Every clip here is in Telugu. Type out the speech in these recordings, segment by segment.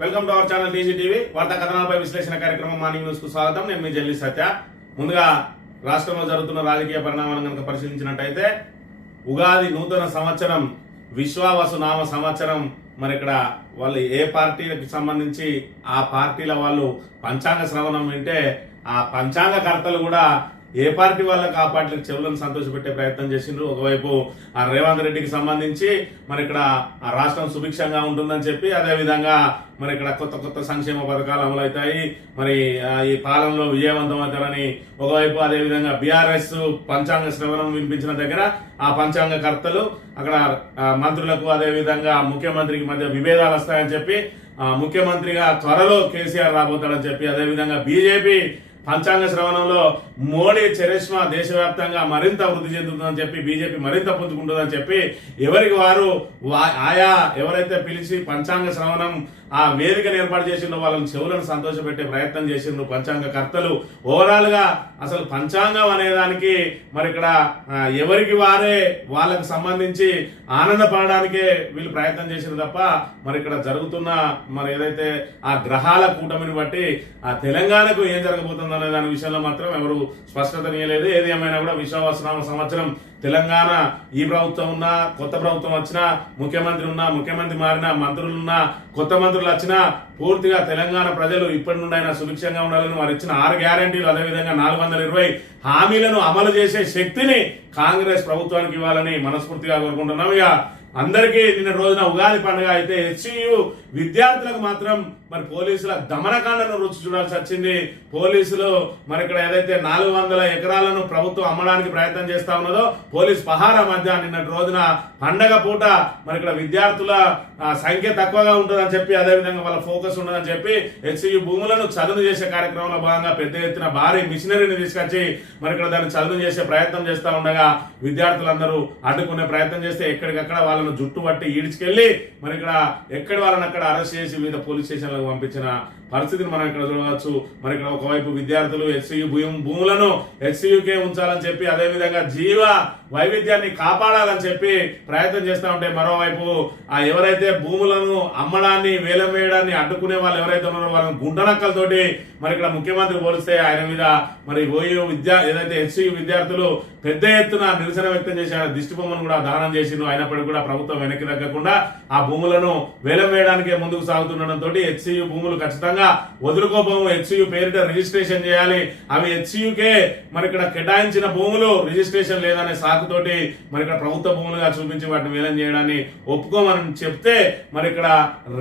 Welcome to our channel TGTV వార్తా కథనాలపై విశ్లేషణ కార్యక్రమం మార్నింగ్ న్యూస్ కు స్వాగతం. నేను మీ జల్లి సత్య. ముందుగా రాష్ట్రంలో జరుగుతున్న రాజకీయ పరిణామాలను కనుక పరిశీలించినట్టయితే ఉగాది నూతన సంవత్సరం విశ్వావసు నామ సంవత్సరం. మరి ఇక్కడ వాళ్ళు ఏ పార్టీలకు సంబంధించి ఆ పార్టీల వాళ్ళు పంచాంగ శ్రవణం వింటే ఆ పంచాంగ కర్తలు కూడా ఏ పార్టీ వాళ్ళకి ఆ పార్టీలకు చెవులను సంతోషపెట్టే ప్రయత్నం చేసిండ్రు. ఒకవైపు ఆ రేవంత్ రెడ్డికి సంబంధించి మరి ఇక్కడ ఆ రాష్ట్రం సుభిక్షంగా ఉంటుందని చెప్పి, అదేవిధంగా మరి ఇక్కడ కొత్త కొత్త సంక్షేమ పథకాలు అమలవుతాయి, మరి ఈ పాలనలో విజయవంతం అవుతారని ఒకవైపు, అదేవిధంగా బీఆర్ఎస్ పంచాంగ శ్రవణం వినిపించిన దగ్గర ఆ పంచాంగ కర్తలు అక్కడ మంత్రులకు అదేవిధంగా ముఖ్యమంత్రికి మధ్య విభేదాలు వస్తాయని చెప్పి, ముఖ్యమంత్రిగా త్వరలో కేసీఆర్ రాబోతాడని చెప్పి, అదేవిధంగా బీజేపీ పంచాంగ శ్రవణంలో మోడీ చరిష్మా దేశవ్యాప్తంగా మరింత వృద్ధి చెందుతుందని చెప్పి, బీజేపీ మరింత పుంజుకుంటుందని చెప్పి ఎవరికి వారు ఆయా ఎవరైతే పిలిచి పంచాంగ శ్రవణం ఆ వేదికను ఏర్పాటు చేసిండ్రో వాళ్ళని చెవులను సంతోషపెట్టే ప్రయత్నం చేసిండ్రు పంచాంగ కర్తలు. ఓవరాల్ గా అసలు పంచాంగం అనేదానికి మరి ఇక్కడ ఎవరికి వారే వాళ్ళకు సంబంధించి ఆనందపడడానికే వీళ్ళు ప్రయత్నం చేసిండ్రు తప్ప మరి ఇక్కడ జరుగుతున్న మరి ఏదైతే ఆ గ్రహాల కూటమిని బట్టి ఆ తెలంగాణకు ఏం జరగబోతుంది అనే దాని విషయంలో మాత్రం ఎవరు స్పష్టతనీయలేదు. ఏది ఏమైనా కూడా విశ్వావసనామ సంవత్సరం తెలంగాణ ఈ ప్రభుత్వం ఉన్నా, కొత్త ప్రభుత్వం వచ్చినా, ముఖ్యమంత్రి ఉన్నా, ముఖ్యమంత్రి మారినా, మంత్రులున్నా, కొత్త మంత్రులు వచ్చినా పూర్తిగా తెలంగాణ ప్రజలు ఇప్పటి నుండి అయినా సుభిక్షంగా ఉండాలని వారు ఇచ్చిన 6 గ్యారంటీలు, అదేవిధంగా 420 హామీలను అమలు చేసే శక్తిని కాంగ్రెస్ ప్రభుత్వానికి ఇవ్వాలని మనస్ఫూర్తిగా కోరుకుంటున్నాం. ఇక అందరికీ నిన్న రోజున ఉగాది పండుగ అయితే హెచ్సియు విద్యార్థులకు మాత్రం మరి పోలీసుల దమనకాండను రుచి చూడాల్సి వచ్చింది. పోలీసులు మరి ఇక్కడ ఏదైతే 400 ఎకరాలను ప్రభుత్వం అమ్మడానికి ప్రయత్నం చేస్తా ఉన్నదో పోలీస్ పహారా మధ్య నిన్నటి రోజున పండగ పూట మరి ఇక్కడ విద్యార్థుల సంఖ్య తక్కువగా ఉంటుందని చెప్పి, అదేవిధంగా వాళ్ళ ఫోకస్ ఉండదని చెప్పి హెచ్సియు భూములను చదును చేసే కార్యక్రమంలో భాగంగా పెద్ద ఎత్తున భారీ మిషనరీని తీసుకొచ్చి మరి ఇక్కడ దాన్ని చదును చేసే ప్రయత్నం చేస్తా ఉండగా విద్యార్థులందరూ అడ్డుకునే ప్రయత్నం చేస్తే ఎక్కడికక్కడ వాళ్ళను జుట్టు పట్టి ఈడ్చుకెళ్లి మరి ఇక్కడ ఎక్కడి వాళ్ళని అక్కడ అరెస్ట్ చేసి వివిధ పోలీస్ స్టేషన్లకు పంపించిన పరిస్థితిని మనం ఇక్కడ చూడవచ్చు. మరి ఇక్కడ ఒకవైపు విద్యార్థులు హెచ్సియు భూములను హెచ్సియుకే ఉంచాలని చెప్పి, అదేవిధంగా జీవ వైవిధ్యాన్ని కాపాడాలని చెప్పి ప్రయత్నం చేస్తూ ఉంటే, మరోవైపు ఆ ఎవరైతే భూములను అమ్మడాన్ని వేలం వేయడాన్ని అడ్డుకునే వాళ్ళు ఎవరైతే ఉన్నారో వాళ్ళని గుంటనక్కలతోటి మరి ఇక్కడ ముఖ్యమంత్రి పోలిస్తే ఆయన మీద మరి ఏదైతే హెచ్సియు విద్యార్థులు పెద్ద ఎత్తున నిరసన వ్యక్తం చేసి ఆయన దిష్టి బొమ్మను కూడా దహనం చేసిండు. అయినప్పటికీ కూడా ప్రభుత్వం వెనక్కి తగ్గకుండా ఆ భూములను వేలం వేయడానికే ముందుకు సాగుతుండటంతో హెచ్సియు భూములు ఖచ్చితంగా వదులుకోబోము, హెచ్సియు పేరిట రిజిస్ట్రేషన్ చేయాలి, అవి హెచ్సియుకే మరి ఇక్కడ కేటాయించిన భూములు రిజిస్ట్రేషన్ లేదనే సాకుతోటి మరి ఇక్కడ ప్రభుత్వ భూములుగా చూపించి వాటిని వేలం చేయడాన్ని ఒప్పుకోమని చెప్తే మరి ఇక్కడ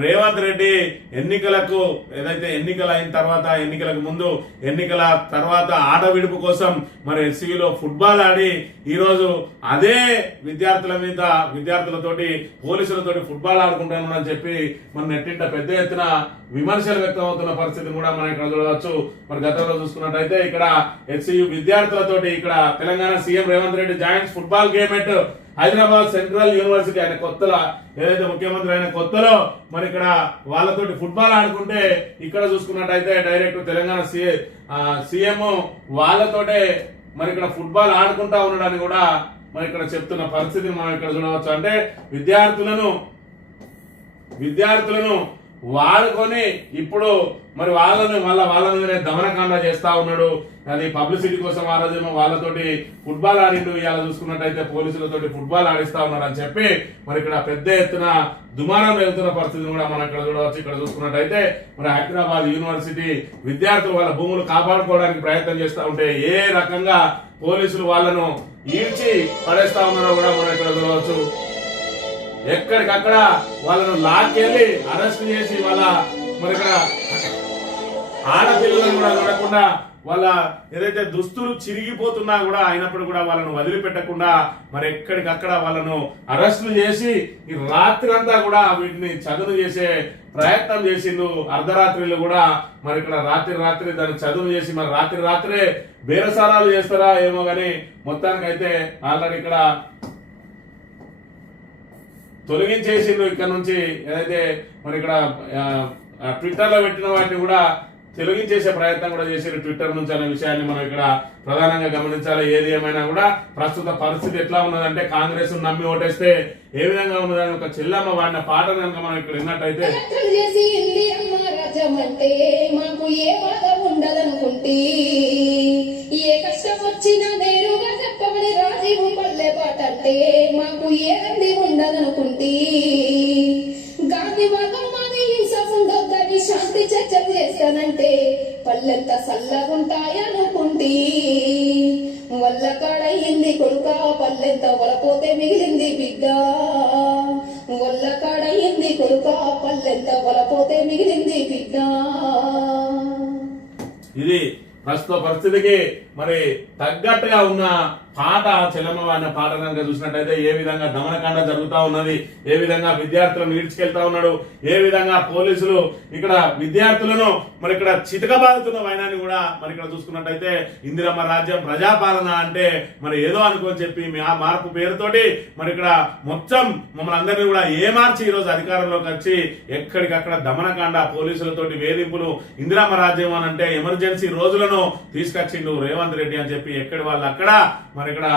రేవంత్ రెడ్డి ఎన్నికలకు ఏదైతే ఎన్నికలు అయిన తర్వాత, ఎన్నికలకు ముందు, ఎన్నికల తర్వాత ఆట విడుపు కోసం మరి హెచ్సియులో ఫుట్బాల్ ఆడి ఈ రోజు అదే విద్యార్థులతోటి పోలీసులతోటి ఫుట్బాల్ ఆడుకుంటామని చెప్పి మన నెట్టింట పెద్ద ఎత్తున విమర్శలు వ్యక్తం అవుతున్న పరిస్థితిని కూడా మనం ఇక్కడ చూడవచ్చు. మరి గతంలో చూసుకున్నట్టయితే ఇక్కడ హెచ్సియు విద్యార్థులతోటి ఇక్కడ Telangana CM Revanth Reddy joints football game at Hyderabad central university ఆయన కొత్తలో ఏదైతే ముఖ్యమంత్రి అయిన కొత్తలో మరి ఇక్కడ వాళ్ళతోటి ఫుట్బాల్ ఆడుకుంటే, ఇక్కడ చూసుకున్నట్టయితే డైరెక్ట్ తెలంగాణ సీఎం వాళ్ళతోటే మరి ఇక్కడ ఫుట్బాల్ ఆడుకుంటా ఉండడానికి కూడా మరి ఇక్కడ చెప్తున్న పరిస్థితిని మనం ఇక్కడ చూడవచ్చు. అంటే విద్యార్థులను వాడుకొని ఇప్పుడు మరి వాళ్ళ మీదనే దమనకాండ చేస్తా ఉన్నాడు. అది పబ్లిసిటీ కోసం ఆ రోజేమో వాళ్ళతోటి ఫుట్బాల్ ఆడిండు, ఇవాళ చూసుకున్నట్టయితే పోలీసులతోటి ఫుట్బాల్ ఆడిస్తా ఉన్నారు అని చెప్పి మరి ఇక్కడ పెద్ద ఎత్తున దుమారం వెళ్తున్న పరిస్థితిని కూడా మనం ఇక్కడ చూడవచ్చు. ఇక్కడ చూసుకున్నట్టయితే మరి హైదరాబాద్ యూనివర్సిటీ విద్యార్థులు వాళ్ళ భూములు కాపాడుకోవడానికి ప్రయత్నం చేస్తా ఉంటే ఏ రకంగా పోలీసులు వాళ్ళను ఈడ్చి పడేస్తా ఉన్నారో కూడా మనం ఇక్కడ చూడవచ్చు. ఎక్కడికక్కడ వాళ్ళను లాక్కెళ్ళి అరెస్ట్ చేసి వాళ్ళ మరి ఇక్కడ ఆడపిల్లలను కూడా చూడకుండా వాళ్ళ ఏదైతే దుస్తులు చిరిగిపోతున్నా కూడా అయినప్పుడు కూడా వాళ్ళను వదిలిపెట్టకుండా మరి ఎక్కడికక్కడ వాళ్ళను అరెస్టులు చేసి ఈ రాత్రి అంతా కూడా వీటిని చదువు చేసే ప్రయత్నం చేసిండు. అర్ధరాత్రిలో కూడా మరి ఇక్కడ రాత్రి దాన్ని చదువు చేసి మరి రాత్రే బేరసారాలు చేస్తారా ఏమో గానీ మొత్తానికైతే ఆల్రెడీ ఇక్కడ తొలగించేసిండ్రు. ఇక్కడ నుంచి ఏదైతే మరి ఇక్కడ ట్విట్టర్ లో పెట్టిన వాటిని కూడా తొలగించేసే ప్రయత్నం కూడా చేశారు ట్విట్టర్ నుంచి అనే విషయాన్ని మనం ఇక్కడ ప్రధానంగా గమనించాలి. ఏది ఏమైనా కూడా ప్రస్తుత పరిస్థితి ఎట్లా ఉన్నదంటే కాంగ్రెస్ నమ్మి ఓటేస్తే ఏ విధంగా ఉన్నదని ఒక చెల్లమ్మ వాడిన పాట కనుక మనం ఇక్కడ విన్నట్టయితే మాకు ఏ బాధ ఉండదనుకుంటే ఏ కష్టం వచ్చినా నేరుగా చెప్పమని రాజీవు పల్లె పాట అంటే మాకు ఏ అంది ఉండదనుకుంటే గాంధీవాదం మాది హింస ఉండొద్దని శాంతి చర్చలు చేస్తానంటే పల్లెంత చల్లగుంటాయనుకుంటే వల్ల కాడయింది కొడుక పల్లెంత వలపోతే మిగిలింది బిడ్డ వల్ల కాడయింది కొడుక పల్లెంత వలపోతే మిగిలింది బిడ్డ. ఇది ప్రస్తుత పరిస్థితికి మరి తగ్గట్టుగా ఉన్న పాట చెల్లమ్మ అనే పాట కనుక చూసినట్టయితే ఏ విధంగా దమనకాండ జరుగుతా ఉన్నది, ఏ విధంగా విద్యార్థులను ఈడ్చుకెళ్తా ఉన్నాడు, ఏ విధంగా పోలీసులు ఇక్కడ విద్యార్థులను మరి ఇక్కడ చితకబాదుతున్న వైనాన్ని కూడా మరి ఇక్కడ చూసుకున్నట్టయితే ఇందిరమ్మ రాజ్యం ప్రజాపాలన అంటే మరి ఏదో అనుకోని చెప్పి ఆ మార్పు పేరుతోటి మరి ఇక్కడ మొత్తం మమ్మల్ని అందరినీ కూడా ఏమార్చి ఈ రోజు అధికారంలోకి వచ్చి ఎక్కడికక్కడ దమనకాండ పోలీసులతోటి వేధింపులు ఇందిరమ్మ రాజ్యం అని అంటే ఎమర్జెన్సీ రోజులను తీసుకొచ్చిండు రేవంత్ రెడ్డి అని చెప్పి ఎక్కడి వాళ్ళు అక్కడ మరి ఇక్కడ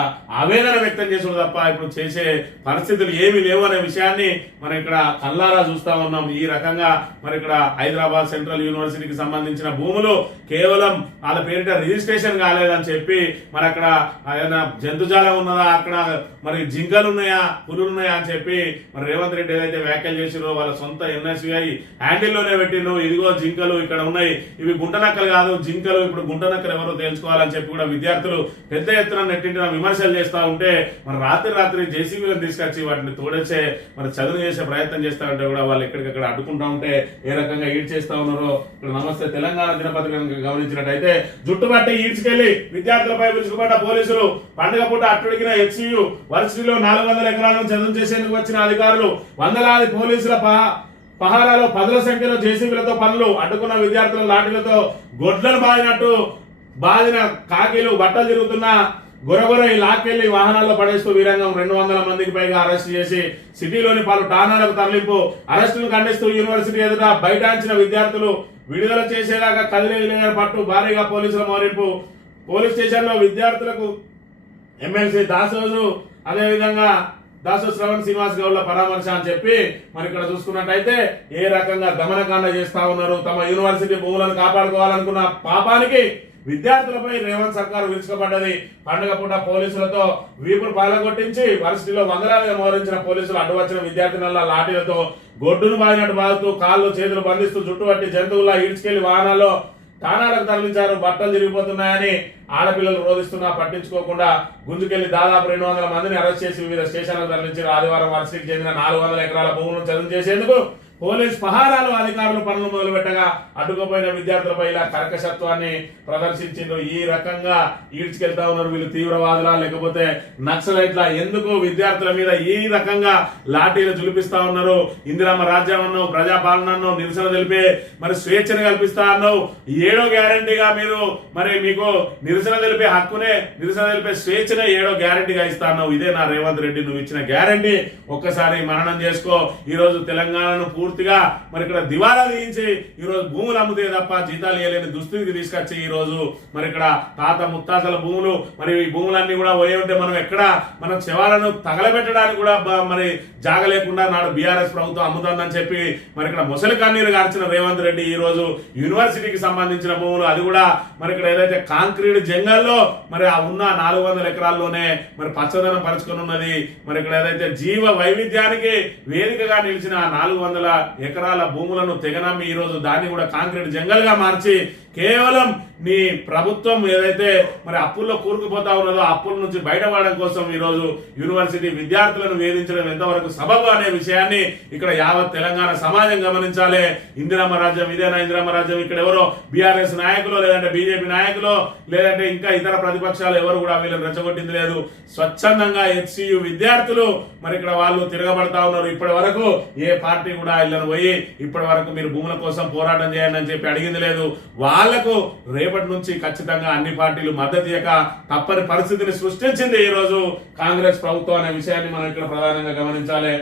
ఆవేదన వ్యక్తం చేసుడు తప్ప ఇప్పుడు చేసే పరిస్థితులు ఏమీ లేవు అనే విషయాన్ని మనం ఇక్కడ కల్లారా చూస్తా ఉన్నాం. ఈ రకంగా మరి ఇక్కడ హైదరాబాద్ సెంట్రల్ యూనివర్సిటీకి సంబంధించిన భూములు కేవలం వాళ్ళ పేరిట రిజిస్ట్రేషన్ కాలేదని చెప్పి మరి అక్కడ ఏదైనా జంతుజాలం ఉన్నదా, అక్కడ మరి జింకలు ఉన్నాయా, పులులు ఉన్నాయా అని చెప్పి మరి రేవంత్ రెడ్డి ఏదైతే వ్యాఖ్యలు చేసిరో వాళ్ళ సొంత ఎన్ఎస్యుఐ హ్యాండిల్లోనే పెట్టిండు. ఇదిగో జింకలు ఇక్కడ ఉన్నాయి, ఇవి గుంటనక్కలు కాదు జింకలు, ఇప్పుడు గుంటనక్కలు ఎవరో తెలుసుకోవాలని చెప్పి కూడా విద్యార్థులు పెద్ద ఎత్తున నెట్టింటిన విమర్శలు చేస్తా ఉంటే మరి రాత్రి జేసీబీలను తీసుకొచ్చి వాటిని తోడేసే మరి చదువు చేసే ప్రయత్నం చేస్తా ఉంటే కూడా వాళ్ళు ఎక్కడికక్కడ అడ్డుకుంటా ఉంటే ఏ రకంగా ఈడ్ చేస్తా ఉన్నారో ఇక్కడ నమస్తే తెలంగాణ దినపత్రిక గమనించినట్టయితే జుట్టుబట్టి ఈడ్చుకెళ్లి విద్యార్థులపై విరుచుకుపడ్డ పోలీసులు పండుగ పూట అట్టుడిగిన హెచ్సియు వర్సిటీలో 400 ఎకరాలను చదువు చేసేందుకు వచ్చిన అధికారులు వందలాది పోలీసుల పహారాలో 10ల సంఖ్యలో జేసీబీలతో పనులు అడ్డుకున్న విద్యార్థుల లాఠీలతో గొడ్లను బాదిన కాకీలు బట్టలు తిరుగుతున్న గొరగొర ఈ లాక్కెళ్లి వాహనాల్లో పడేస్తూ వీరంగం 200 మందికి పైగా అరెస్ట్ చేసి సిటీలోని పలు ఠాణాలకు తరలింపు. అరెస్టులను ఖండిస్తూ యూనివర్సిటీ ఎదుట బైఠాయించిన విద్యార్థులు విడుదల చేసేదాకా కదిలేని పట్టు భారీగా పోలీసుల మోరింపు. పోలీస్ స్టేషన్ లో విద్యార్థులకు ఎమ్మెల్సీ దాసోజు అదేవిధంగా దాసు శ్రవణ్ శ్రీనివాస్ గౌడ్ల పరామర్శ అని చెప్పి మరి ఇక్కడ చూసుకున్నట్టయితే ఏ రకంగా దమనకాండ చేస్తా ఉన్నారు. తమ యూనివర్సిటీ భూములను కాపాడుకోవాలనుకున్న పాపానికి విద్యార్థులపై రేవంత్ సర్కారు విరుచుకుపడ్డది. పండుగ పూట పోలీసులతో వీపును పాలగొట్టించి వర్సిటీలో వందలాదిగా మోహరించిన పోలీసులు అడ్డు వచ్చిన విద్యార్థినుల లాఠీలతో గొడ్డును బాదినట్టు బాదుతూ కాళ్ళు చేతులు బంధిస్తూ జుట్టుపట్టి జంతువులా ఈడ్చుకెళ్లి వాహనాల్లో ఠాణాలకు తరలించారు. బట్టలు తిరిగిపోతున్నాయని ఆడపిల్లలు రోధిస్తున్నా పట్టించుకోకుండా గుంజుకెళ్లి దాదాపు 200 మందిని అరెస్ట్ చేసి వివిధ స్టేషన్లకు తరలించారు. ఆదివారం వర్సిటీకి చెందిన 400 ఎకరాల భూములను చదువు చేసేందుకు పోలీస్ పహారాలు అధికారులు పనులు మొదలు పెట్టగా అడ్డుకోపోయిన విద్యార్థులపై ఇలా కర్కశత్వాన్ని ప్రదర్శించిండ్రు. ఈ రకంగా ఈడ్చుకెళ్తా ఉన్నారు వీళ్ళు తీవ్రవాదులా లేకపోతే నక్సలైట్లా, ఎందుకు విద్యార్థుల మీద ఈ రకంగా లాఠీలు జులిపిస్తా ఉన్నారు? ఇందిరమ్మ రాజ్యం అన్నావు, ప్రజాపాలన అన్నావు, నిరసన తెలిపే మరి స్వేచ్ఛను కల్పిస్తా అన్నావు. 7వ గ్యారంటీగా మీరు మరి మీకు నిరసన తెలిపే హక్కునే, నిరసన తెలిపే స్వేచ్ఛనే 7వ గ్యారంటీగా ఇస్తా అన్నావు. ఇదే నా రేవంత్ రెడ్డి నువ్వు ఇచ్చిన గ్యారంటీ. ఒక్కసారి మననం చేసుకో. ఈ రోజు తెలంగాణను పూర్తిగా మరి ఇక్కడ దివాలా తీయించి ఈ రోజు భూములు అమ్ముతే తప్ప జీతాలు ఇవ్వలేని దుస్థితికి తీసుకొచ్చి ఈ రోజు మరి ఇక్కడ తాత ముత్తాతల భూములు మరి ఈ భూములన్నీ కూడా పోయి ఉంటే మనం ఎక్కడ మనం శవాలను తగలబెట్టడానికి కూడా మరి జాగ లేకుండా నాడు బీఆర్ఎస్ ప్రభుత్వం అమ్ముతుందని చెప్పి మరి ఇక్కడ ముసలి కన్నీరు గార్చిన రేవంత్ రెడ్డి ఈ రోజు యూనివర్సిటీకి సంబంధించిన భూములు అది కూడా మరి ఇక్కడ ఏదైతే కాంక్రీట్ జంగల్లో మరి ఆ ఉన్న 400 ఎకరాల్లోనే మరి పచ్చదనం పరుచుకొని ఉన్నది. మరి ఇక్కడ ఏదైతే జీవ వైవిధ్యానికి వేదికగా నిలిచిన 400 ఎకరాల భూములను తెగనమ్మి ఈ రోజు దాన్ని కూడా కాంక్రీట్ జంగల్ గా మార్చి కేవలం నీ ప్రభుత్వం ఏదైతే మరి అప్పుల్లో కూరుకుపోతా ఉన్నదో అప్పుల నుంచి బయటపడడం కోసం ఈ రోజు యూనివర్సిటీ విద్యార్థులను వేధించడం ఎంతవరకు సబబు అనే విషయాన్ని ఇక్కడ యావత్ తెలంగాణ సమాజం గమనించాలి. ఇందిరమ్మ రాజ్యం ఇదేనా ఇందిరమ్మ రాజ్యం? ఇక్కడ ఎవరో బీఆర్ఎస్ నాయకులు లేదంటే బీజేపీ నాయకులు లేదంటే ఇంకా ఇతర ప్రతిపక్షాలు ఎవరు కూడా వీళ్ళని రెచ్చగొట్టింది లేదు. స్వచ్ఛందంగా హెచ్సియు విద్యార్థులు మరి ఇక్కడ వాళ్ళు తిరగబడతా ఉన్నారు. ఇప్పటి వరకు ఏ పార్టీ కూడా వీళ్ళని పోయి ఇప్పటి వరకు మీరు భూముల కోసం పోరాటం చేయండి అని చెప్పి అడిగింది లేదు. వాళ్లకు రేపటి నుంచి ఖచ్చితంగా అన్ని పార్టీలు మద్దతు ఇవ్వక తప్పని పరిస్థితిని సృష్టించింది ఈ రోజు కాంగ్రెస్ ప్రభుత్వం అనే విషయాన్ని మనం ఇక్కడ ప్రధానంగా గమనించాలి.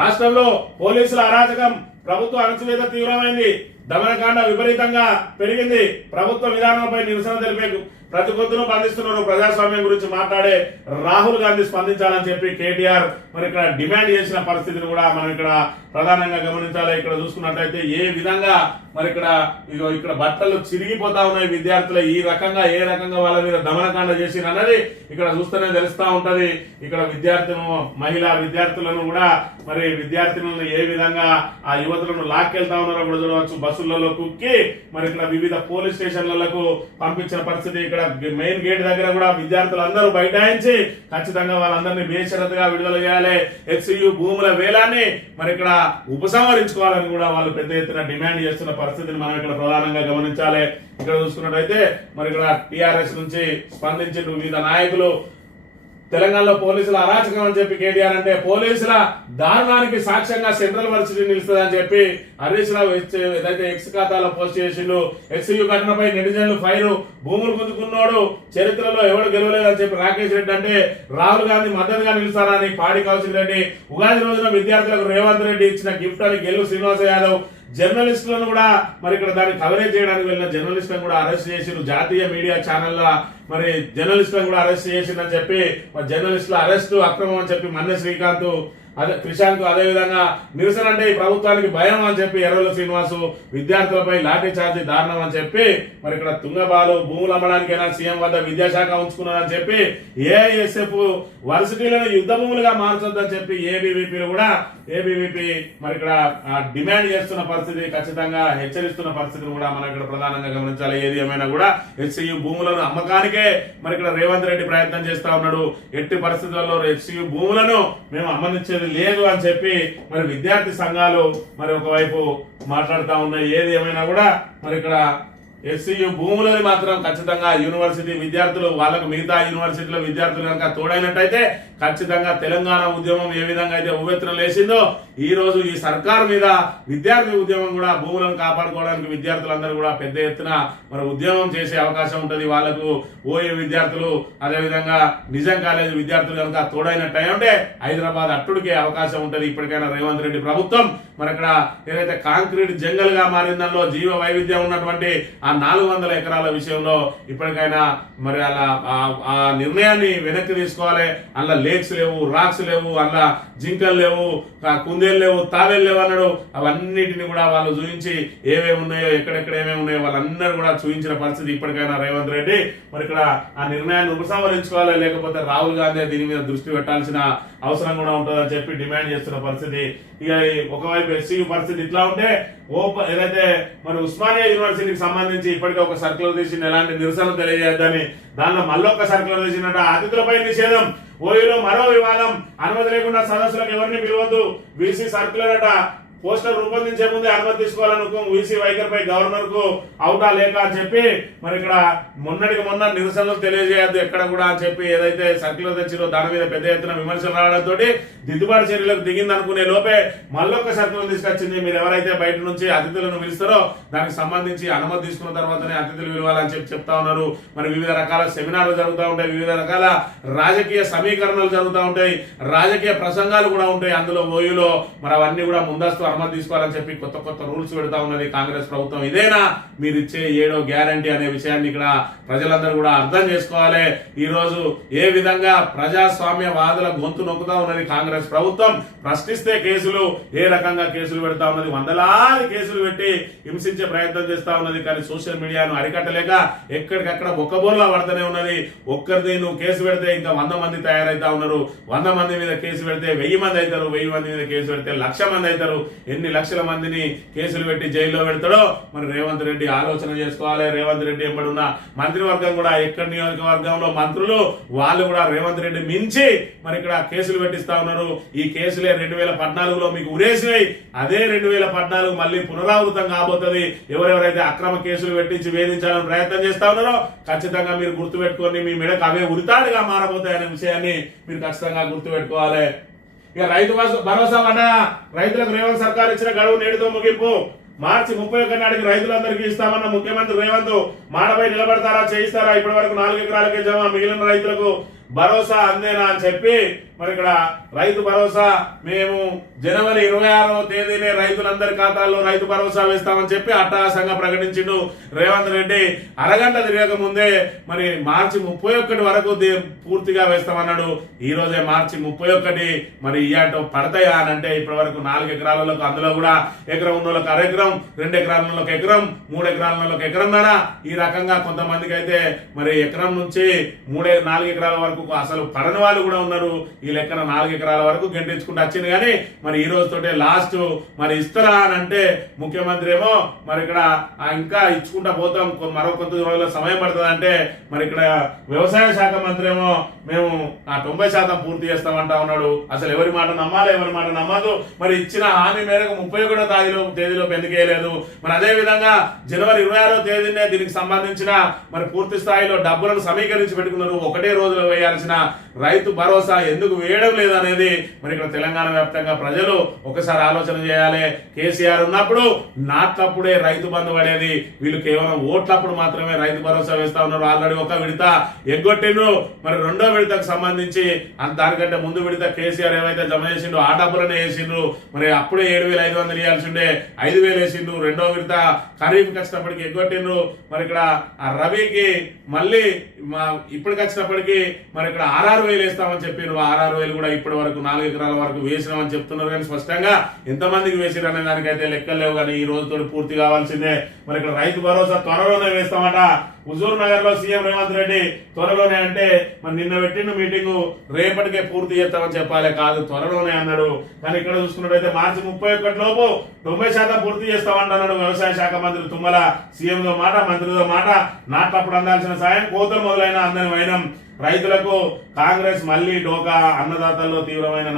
రాష్ట్రంలో పోలీసుల అరాచకం ప్రభుత్వ అణచివేత తీవ్రమైంది, దమనకాండ విపరీతంగా పెరిగింది. ప్రభుత్వ విధానాలపై నిరసన తెలిపే ప్రతి కొద్దును బంధిస్తున్నారు. ప్రజాస్వామ్యం గురించి మాట్లాడే రాహుల్ గాంధీ స్పందించాలని చెప్పి కేటీఆర్ మరి ఇక్కడ డిమాండ్ చేసిన పరిస్థితిని కూడా మనం ఇక్కడ ప్రధానంగా గమనించాలి. ఇక్కడ చూసుకున్నట్లయితే ఏ విధంగా మరి ఇక్కడ బట్టలు చిరిగిపోతా ఉన్నాయి విద్యార్థులు, ఈ రకంగా ఏ రకంగా వాళ్ళ మీద దమనకాండ చేసి అన్నది ఇక్కడ చూస్తేనే తెలుస్తా ఉంటది. ఇక్కడ మహిళా విద్యార్థులను కూడా మరి విద్యార్థినులను ఏ విధంగా ఆ యువతులను లాక్కెళ్తా ఉన్నారో కూడా చూడవచ్చు. బస్సులలో కుక్కి మరి ఇక్కడ వివిధ పోలీస్ స్టేషన్లకు పంపించిన పరిస్థితి. ఇక్కడ మెయిన్ గేట్ దగ్గర కూడా విద్యార్థులందరూ బైఠాయించి ఖచ్చితంగా వాళ్ళందరినీ బేషరతుగా విడుదల చేయాలి, హెచ్సియు భూముల వేలాన్ని మరి ఇక్కడ ఉపసంహరించుకోవాలని కూడా వాళ్ళు పెద్ద ఎత్తున డిమాండ్ చేస్తున్న పరిస్థితిని మనం ఇక్కడ ప్రధానంగా గమనించాలి. ఇక్కడ చూసుకున్నట్టయితే మరి ఇక్కడ టిఆర్ఎస్ నుంచి స్పందించిన వివిధ నాయకులు తెలంగాణలో పోలీసుల అరాచకం అని చెప్పి కేటీఆర్ అంటే పోలీసుల దారుణానికి సాక్ష్యంగా సెంట్రల్ వర్సిటీ నిలుస్తుందని చెప్పి హరీష్ రావు ఏదైతే ఎక్స్ ఖాతాలో పోస్ట్ చేసిండు. హెచ్సియు ఘటనపై నెటిజన్లు ఫైర్, భూములు గుంజుకున్నాడు, చరిత్రలో ఎవరు గెలవలేదని చెప్పి రాకేష్ రెడ్డి అంటే రాహుల్ గాంధీ మద్దతుగా నిలుస్తారని పాడి కౌశిక్ రెడ్డి, ఉగాది రోజున విద్యార్థులకు రేవంత్ రెడ్డి ఇచ్చిన గిఫ్ట్ అని గెలుపు శ్రీనివాస యాదవ్, జర్నలిస్టులను కూడా మరి ఇక్కడ దాన్ని కవరేజ్ చేయడానికి వెళ్ళిన జర్నలిస్టులను కూడా అరెస్ట్ చేసిరు. జాతీయ మీడియా ఛానల్ మరి జర్నలిస్టులను కూడా అరెస్ట్ చేసిందని చెప్పి జర్నలిస్టుల అరెస్టు అక్రమం అని చెప్పి మన్నె శ్రీకాంత్ క్రిషాంత్ అదే విధంగా నిరసన అంటే ఈ ప్రభుత్వానికి భయం అని చెప్పి ఎర్రల శ్రీనివాసు, విద్యార్థులపై లాఠీ చార్జీ దారుణం అని చెప్పి మరి ఇక్కడ తుంగబాలు భూములు అమ్మడానికైనా సీఎం వద్ద విద్యాశాఖ ఉంచుకున్నారని చెప్పి ఏఐఎస్ఎఫ్ వర్సిటీలను యుద్ధ భూములుగా మార్చొద్దని చెప్పి ఏబీవీపీ మరి ఇక్కడ డిమాండ్ చేస్తున్న పరిస్థితి, ఖచ్చితంగా హెచ్చరిస్తున్న పరిస్థితిని కూడా మనం ఇక్కడ ప్రధానంగా గమనించాలి. ఏది ఏమైనా కూడా హెచ్సియు భూములను అమ్మకానికే మరి ఇక్కడ రేవంత్ రెడ్డి ప్రయత్నం చేస్తా ఉన్నాడు. ఎట్టి పరిస్థితుల్లో హెచ్సియు భూములను మేము అమ్మనిచ్చేది లేదు అని చెప్పి మరి విద్యార్థి సంఘాలు మరి ఒకవైపు మాట్లాడుతూ ఉన్నాయి. ఏది ఏమైనా కూడా మరి ఇక్కడ హెచ్సియు భూములని మాత్రం ఖచ్చితంగా యూనివర్సిటీ విద్యార్థులు వాళ్ళకు మిగతా యూనివర్సిటీల విద్యార్థులు కనుక తోడైనట్టయితే ఖచ్చితంగా తెలంగాణ ఉద్యమం ఏ విధంగా అయితే ఉవ్వెత్తున లేచిందో ఈ రోజు ఈ సర్కార్ మీద విద్యార్థి ఉద్యమం కూడా భూములను కాపాడుకోవడానికి విద్యార్థులందరూ కూడా పెద్ద ఎత్తున మరి ఉద్యమం చేసే అవకాశం ఉంటుంది. వాళ్ళకు ఓఏ విద్యార్థులు అదేవిధంగా నిజాం కాలేజీ విద్యార్థులు కనుక తోడైనట్టు ఉంటే హైదరాబాద్ అట్టుడికే అవకాశం ఉంటుంది. ఇప్పటికైనా రేవంత్ రెడ్డి ప్రభుత్వం మరి అక్కడ ఏదైతే కాంక్రీట్ జంగల్ గా మారిందో జీవ వైవిధ్యం ఉన్నటువంటి ఆ 400 ఎకరాల విషయంలో ఇప్పటికైనా మరి అలా ఆ నిర్ణయాన్ని వెనక్కి తీసుకోవాలి. అందులో లేక్స్ లేవు, రాక్స్ లేవు, అందులో జింకలు లేవు, కుందేలు లేవు, తావేలు లేవు అన్నాడు. అవన్నిటిని కూడా వాళ్ళు చూపించి ఏమేమి ఉన్నాయో ఎక్కడెక్కడ ఏమేమి ఉన్నాయో వాళ్ళందరూ కూడా చూపించిన పరిస్థితి. ఇప్పటికైనా రేవంత్ రెడ్డి మరి ఇక్కడ ఆ నిర్ణయాన్ని ఉపసంహరించుకోవాలి, లేకపోతే రాహుల్ గాంధీ దీని మీద దృష్టి పెట్టాల్సిన అవసరం కూడా ఉంటుందని చెప్పి డిమాండ్ చేస్తున్న పరిస్థితి. ఇక ఒకవైపు హెచ్సియు పరిస్థితి ఇట్లా ఉంటే ఏదైతే మరి ఉస్మానియా యూనివర్సిటీకి సంబంధించి ఇప్పటికే ఒక సర్కులర్ తీసి ఎలాంటి నిరసన తెలియజేద్దని దానిలో మళ్ళొక్క సర్కులర్ తీసినట్టు అతిథులపై నిషేధం, ఓయూలో మరో వివాదం, అనుమతి లేకుండా సదస్సులకు ఎవరిని పిలవద్దు, వీసీ సర్కులర్ అట పోస్టర్ రూపొందించే ముందే అనుమతి తీసుకోవాలనుకో వీసీ వైఖరిపై గవర్నర్ కు అవుటా లేక అని చెప్పి మరి ఇక్కడ మొన్నటికి మొన్న నిరసనలు తెలియజేయద్దు ఎక్కడ కూడా అని చెప్పి ఏదైతే సర్కులర్ తెచ్చిరో దాని మీద పెద్ద ఎత్తున విమర్శలు రావడంతో దిద్దుబాటు చర్యలకు దిగింది అనుకునే లోపే మళ్ళొక్క సర్కులర్ తీసుకొచ్చింది. మీరు ఎవరైతే బయట నుంచి అతిథులను పిలుస్తారో దానికి సంబంధించి అనుమతి తీసుకున్న తర్వాతనే అతిథులు పిలవాలని చెప్పి చెప్తా ఉన్నారు. మరి వివిధ రకాల సెమినార్లు జరుగుతూ ఉంటాయి, వివిధ రకాల రాజకీయ సమీకరణలు జరుగుతూ ఉంటాయి, రాజకీయ ప్రసంగాలు కూడా ఉంటాయి అందులో ఓయూలో. మరి అవన్నీ కూడా ముందస్తు అనుమతి తీసుకోవాలని చెప్పి కొత్త కొత్త రూల్స్ పెడతా ఉన్నది కాంగ్రెస్ ప్రభుత్వం. ఇదేనా మీరు ఇచ్చే 7వ గ్యారంటీ అనే విషయాన్ని ఇక్కడ ప్రజలందరూ కూడా అర్థం చేసుకోవాలి. ఈ రోజు ఏ విధంగా ప్రజాస్వామ్యవాదుల గొంతు నొక్కుతా ఉన్నది కాంగ్రెస్ ప్రభుత్వం. ప్రశ్నిస్తే కేసులు, ఏ రకంగా కేసులు పెడతా ఉన్నది, వందలాది కేసులు పెట్టి హింసించే ప్రయత్నం చేస్తా ఉన్నది. కానీ సోషల్ మీడియాను అరికట్టలేక ఎక్కడికక్కడ ఒక్కబోర్లా పడుతూనే ఉన్నది. ఒక్కరిది నువ్వు కేసు పెడితే ఇంకా 100 మంది తయారైతా ఉన్నారు. 100 మంది మీద కేసు పెడితే 1000 మంది అవుతారు, 1000 మంది మీద కేసు పెడితే 1,00,000 మంది అవుతారు. ఎన్ని లక్షల మందిని కేసులు పెట్టి జైల్లో పెడతాడో మరి రేవంత్ రెడ్డి ఆలోచన చేసుకోవాలి. రేవంత్ రెడ్డి ఎంబడున్న మంత్రివర్గం కూడా ఎక్కడ నియోజకవర్గంలో మంత్రులు వాళ్ళు కూడా రేవంత్ రెడ్డి మించి మరి ఇక్కడ కేసులు పెట్టిస్తా ఉన్నారు. ఈ కేసులే 2014లో మీకు ఉరేసినాయి. అదే 2014 మళ్ళీ పునరావృతం కాబోతుంది. ఎవరెవరైతే అక్రమ కేసులు పెట్టించి వేధించాలని ప్రయత్నం చేస్తా ఉన్నారో ఖచ్చితంగా మీరు గుర్తుపెట్టుకొని మీ మెడకు అవే ఉరితాడుగా మారబోతాయనే విషయాన్ని మీరు ఖచ్చితంగా గుర్తుపెట్టుకోవాలి. ఇక రైతు భరోసా పడ్డ రైతులకు రేవంత్ సర్కార్ ఇచ్చిన గడువు నేడుతో ముగింపు. మార్చి 31 నాటికి రైతులందరికీ ఇస్తామన్న ముఖ్యమంత్రి రేవంత్ మాటపై నిలబడతారా, చేయిస్తారా? ఇప్పటి వరకు 4 ఎకరాలకే జమ, మిగిలిన రైతులకు భరోసా అందేనా అని చెప్పి మరి ఇక్కడ రైతు భరోసా మేము జనవరి 26వ తేదీనే రైతులందరి ఖాతాల్లో రైతు భరోసా వేస్తామని చెప్పి అట్టహాసంగా ప్రకటించిండు రేవంత్ రెడ్డి. అరగంట తిరగక ముందే మరి మార్చి 31 వరకు పూర్తిగా వేస్తామన్నాడు. ఈ రోజే మార్చి 31. మరి ఇయాటో పడతాయా అని అంటే ఇప్పటి వరకు 4 ఎకరాలకు, అందులో కూడా ఎకరం ఉన్న వాళ్ళకి అరెకరం, 2 ఎకరాల వాళ్ళకి ఎకరం, 3 ఎకరాల వాళ్ళకి ఎకరంన్నర, ఈ రకంగా కొంతమందికి అయితే మరి ఎకరం నుంచి 4 ఎకరాల వరకు అసలు పడని వాళ్ళు కూడా ఉన్నారు. ఈ లెక్కన 4 ఎకరాల వరకు గెంటించుకుంటూ వచ్చింది. కానీ మరి ఈ రోజుతోటే లాస్ట్ మరి ఇస్తారా అని అంటే ముఖ్యమంత్రి ఏమో మరి ఇక్కడ ఇంకా ఇచ్చుకుంటా పోతాం, మరో కొంత రోజుల సమయం పడుతుంది అంటే మరి ఇక్కడ వ్యవసాయ శాఖ మంత్రి ఏమో మేము 90% పూర్తి చేస్తామంటా ఉన్నాడు. అసలు ఎవరి మాట నమ్మాలి, ఎవరి మాట నమ్మదు. మరి ఇచ్చిన హామీ మేరకు 31వ తేదీలోపు ఎందుకు వేయలేదు? మరి అదే విధంగా జనవరి 26వ తేదీనే దీనికి సంబంధించిన మరి పూర్తి స్థాయిలో డబ్బులను సమీకరించి పెట్టుకున్నారు. ఒకటే రోజులో వేయాల్సిన రైతు భరోసా ఎందుకు వేయడం లేదనేది మరి ఇక్కడ తెలంగాణ వ్యాప్తంగా ప్రజలు ఒకసారి ఆలోచన చేయాలి. కేసీఆర్ ఉన్నప్పుడు నాట్లప్పుడే రైతు బంధు పడేది, వీళ్ళు కేవలం ఓట్లప్పుడు మాత్రమే రైతు భరోసా వేస్తా ఉన్నారు. ఆల్రెడీ ఒక విడత ఎగ్గొట్టిండ్రు. మరి రెండో విడతకు సంబంధించి దానికంటే ముందు విడత కేసీఆర్ ఏవైతే జమ చేసిండో ఆ డబ్బులనే వేసిండ్రు. మరి అప్పుడే 7,500 ఇవ్వాల్సిండే 5,000 వేసిండ్రు. రెండో విడత ఖరీఫ్ వచ్చినప్పటికి ఎగ్గొట్టిండ్రు. మరి ఇక్కడ ఆ రబీకి మళ్ళీ ఇప్పటికి వచ్చినప్పటికీ మరి ఇక్కడ 6,000 వేస్తామని చెప్పారు. 6,000 కూడా ఇప్పటి వరకు 4 ఎకరాల వరకు వేసినామని చెప్తున్నారు. కానీ స్పష్టంగా ఎంతమందికి వేసిరు అనే దానికైతే లెక్కలు లేవు. కానీ ఈ రోజుతో పూర్తి కావాల్సిందే. మరి ఇక్కడ రైతు భరోసా త్వరలోనే వేస్తామట. హుజూర్ నగర్ లో సీఎం రేవంత్ రెడ్డి త్వరలోనే అంటే మరి నిన్న పెట్టిన మీటింగ్ రేపటికే పూర్తి చేస్తామని చెప్పాలి, కాదు త్వరలోనే అన్నాడు. కానీ ఇక్కడ చూసుకున్నట్టయితే మార్చి 31 లోపు 90% పూర్తి చేస్తామంటున్నాడు వ్యవసాయ శాఖ మంత్రి తుమ్మల. సీఎంతో మాట, మంత్రితో మాట, నాటప్పుడు అందాల్సిన సాయం కోతలు మొదలైన అందని వైనం. రైతులకు కాంగ్రెస్ మళ్లీ డోకా, అన్నదాతల్లో తీవ్రమైన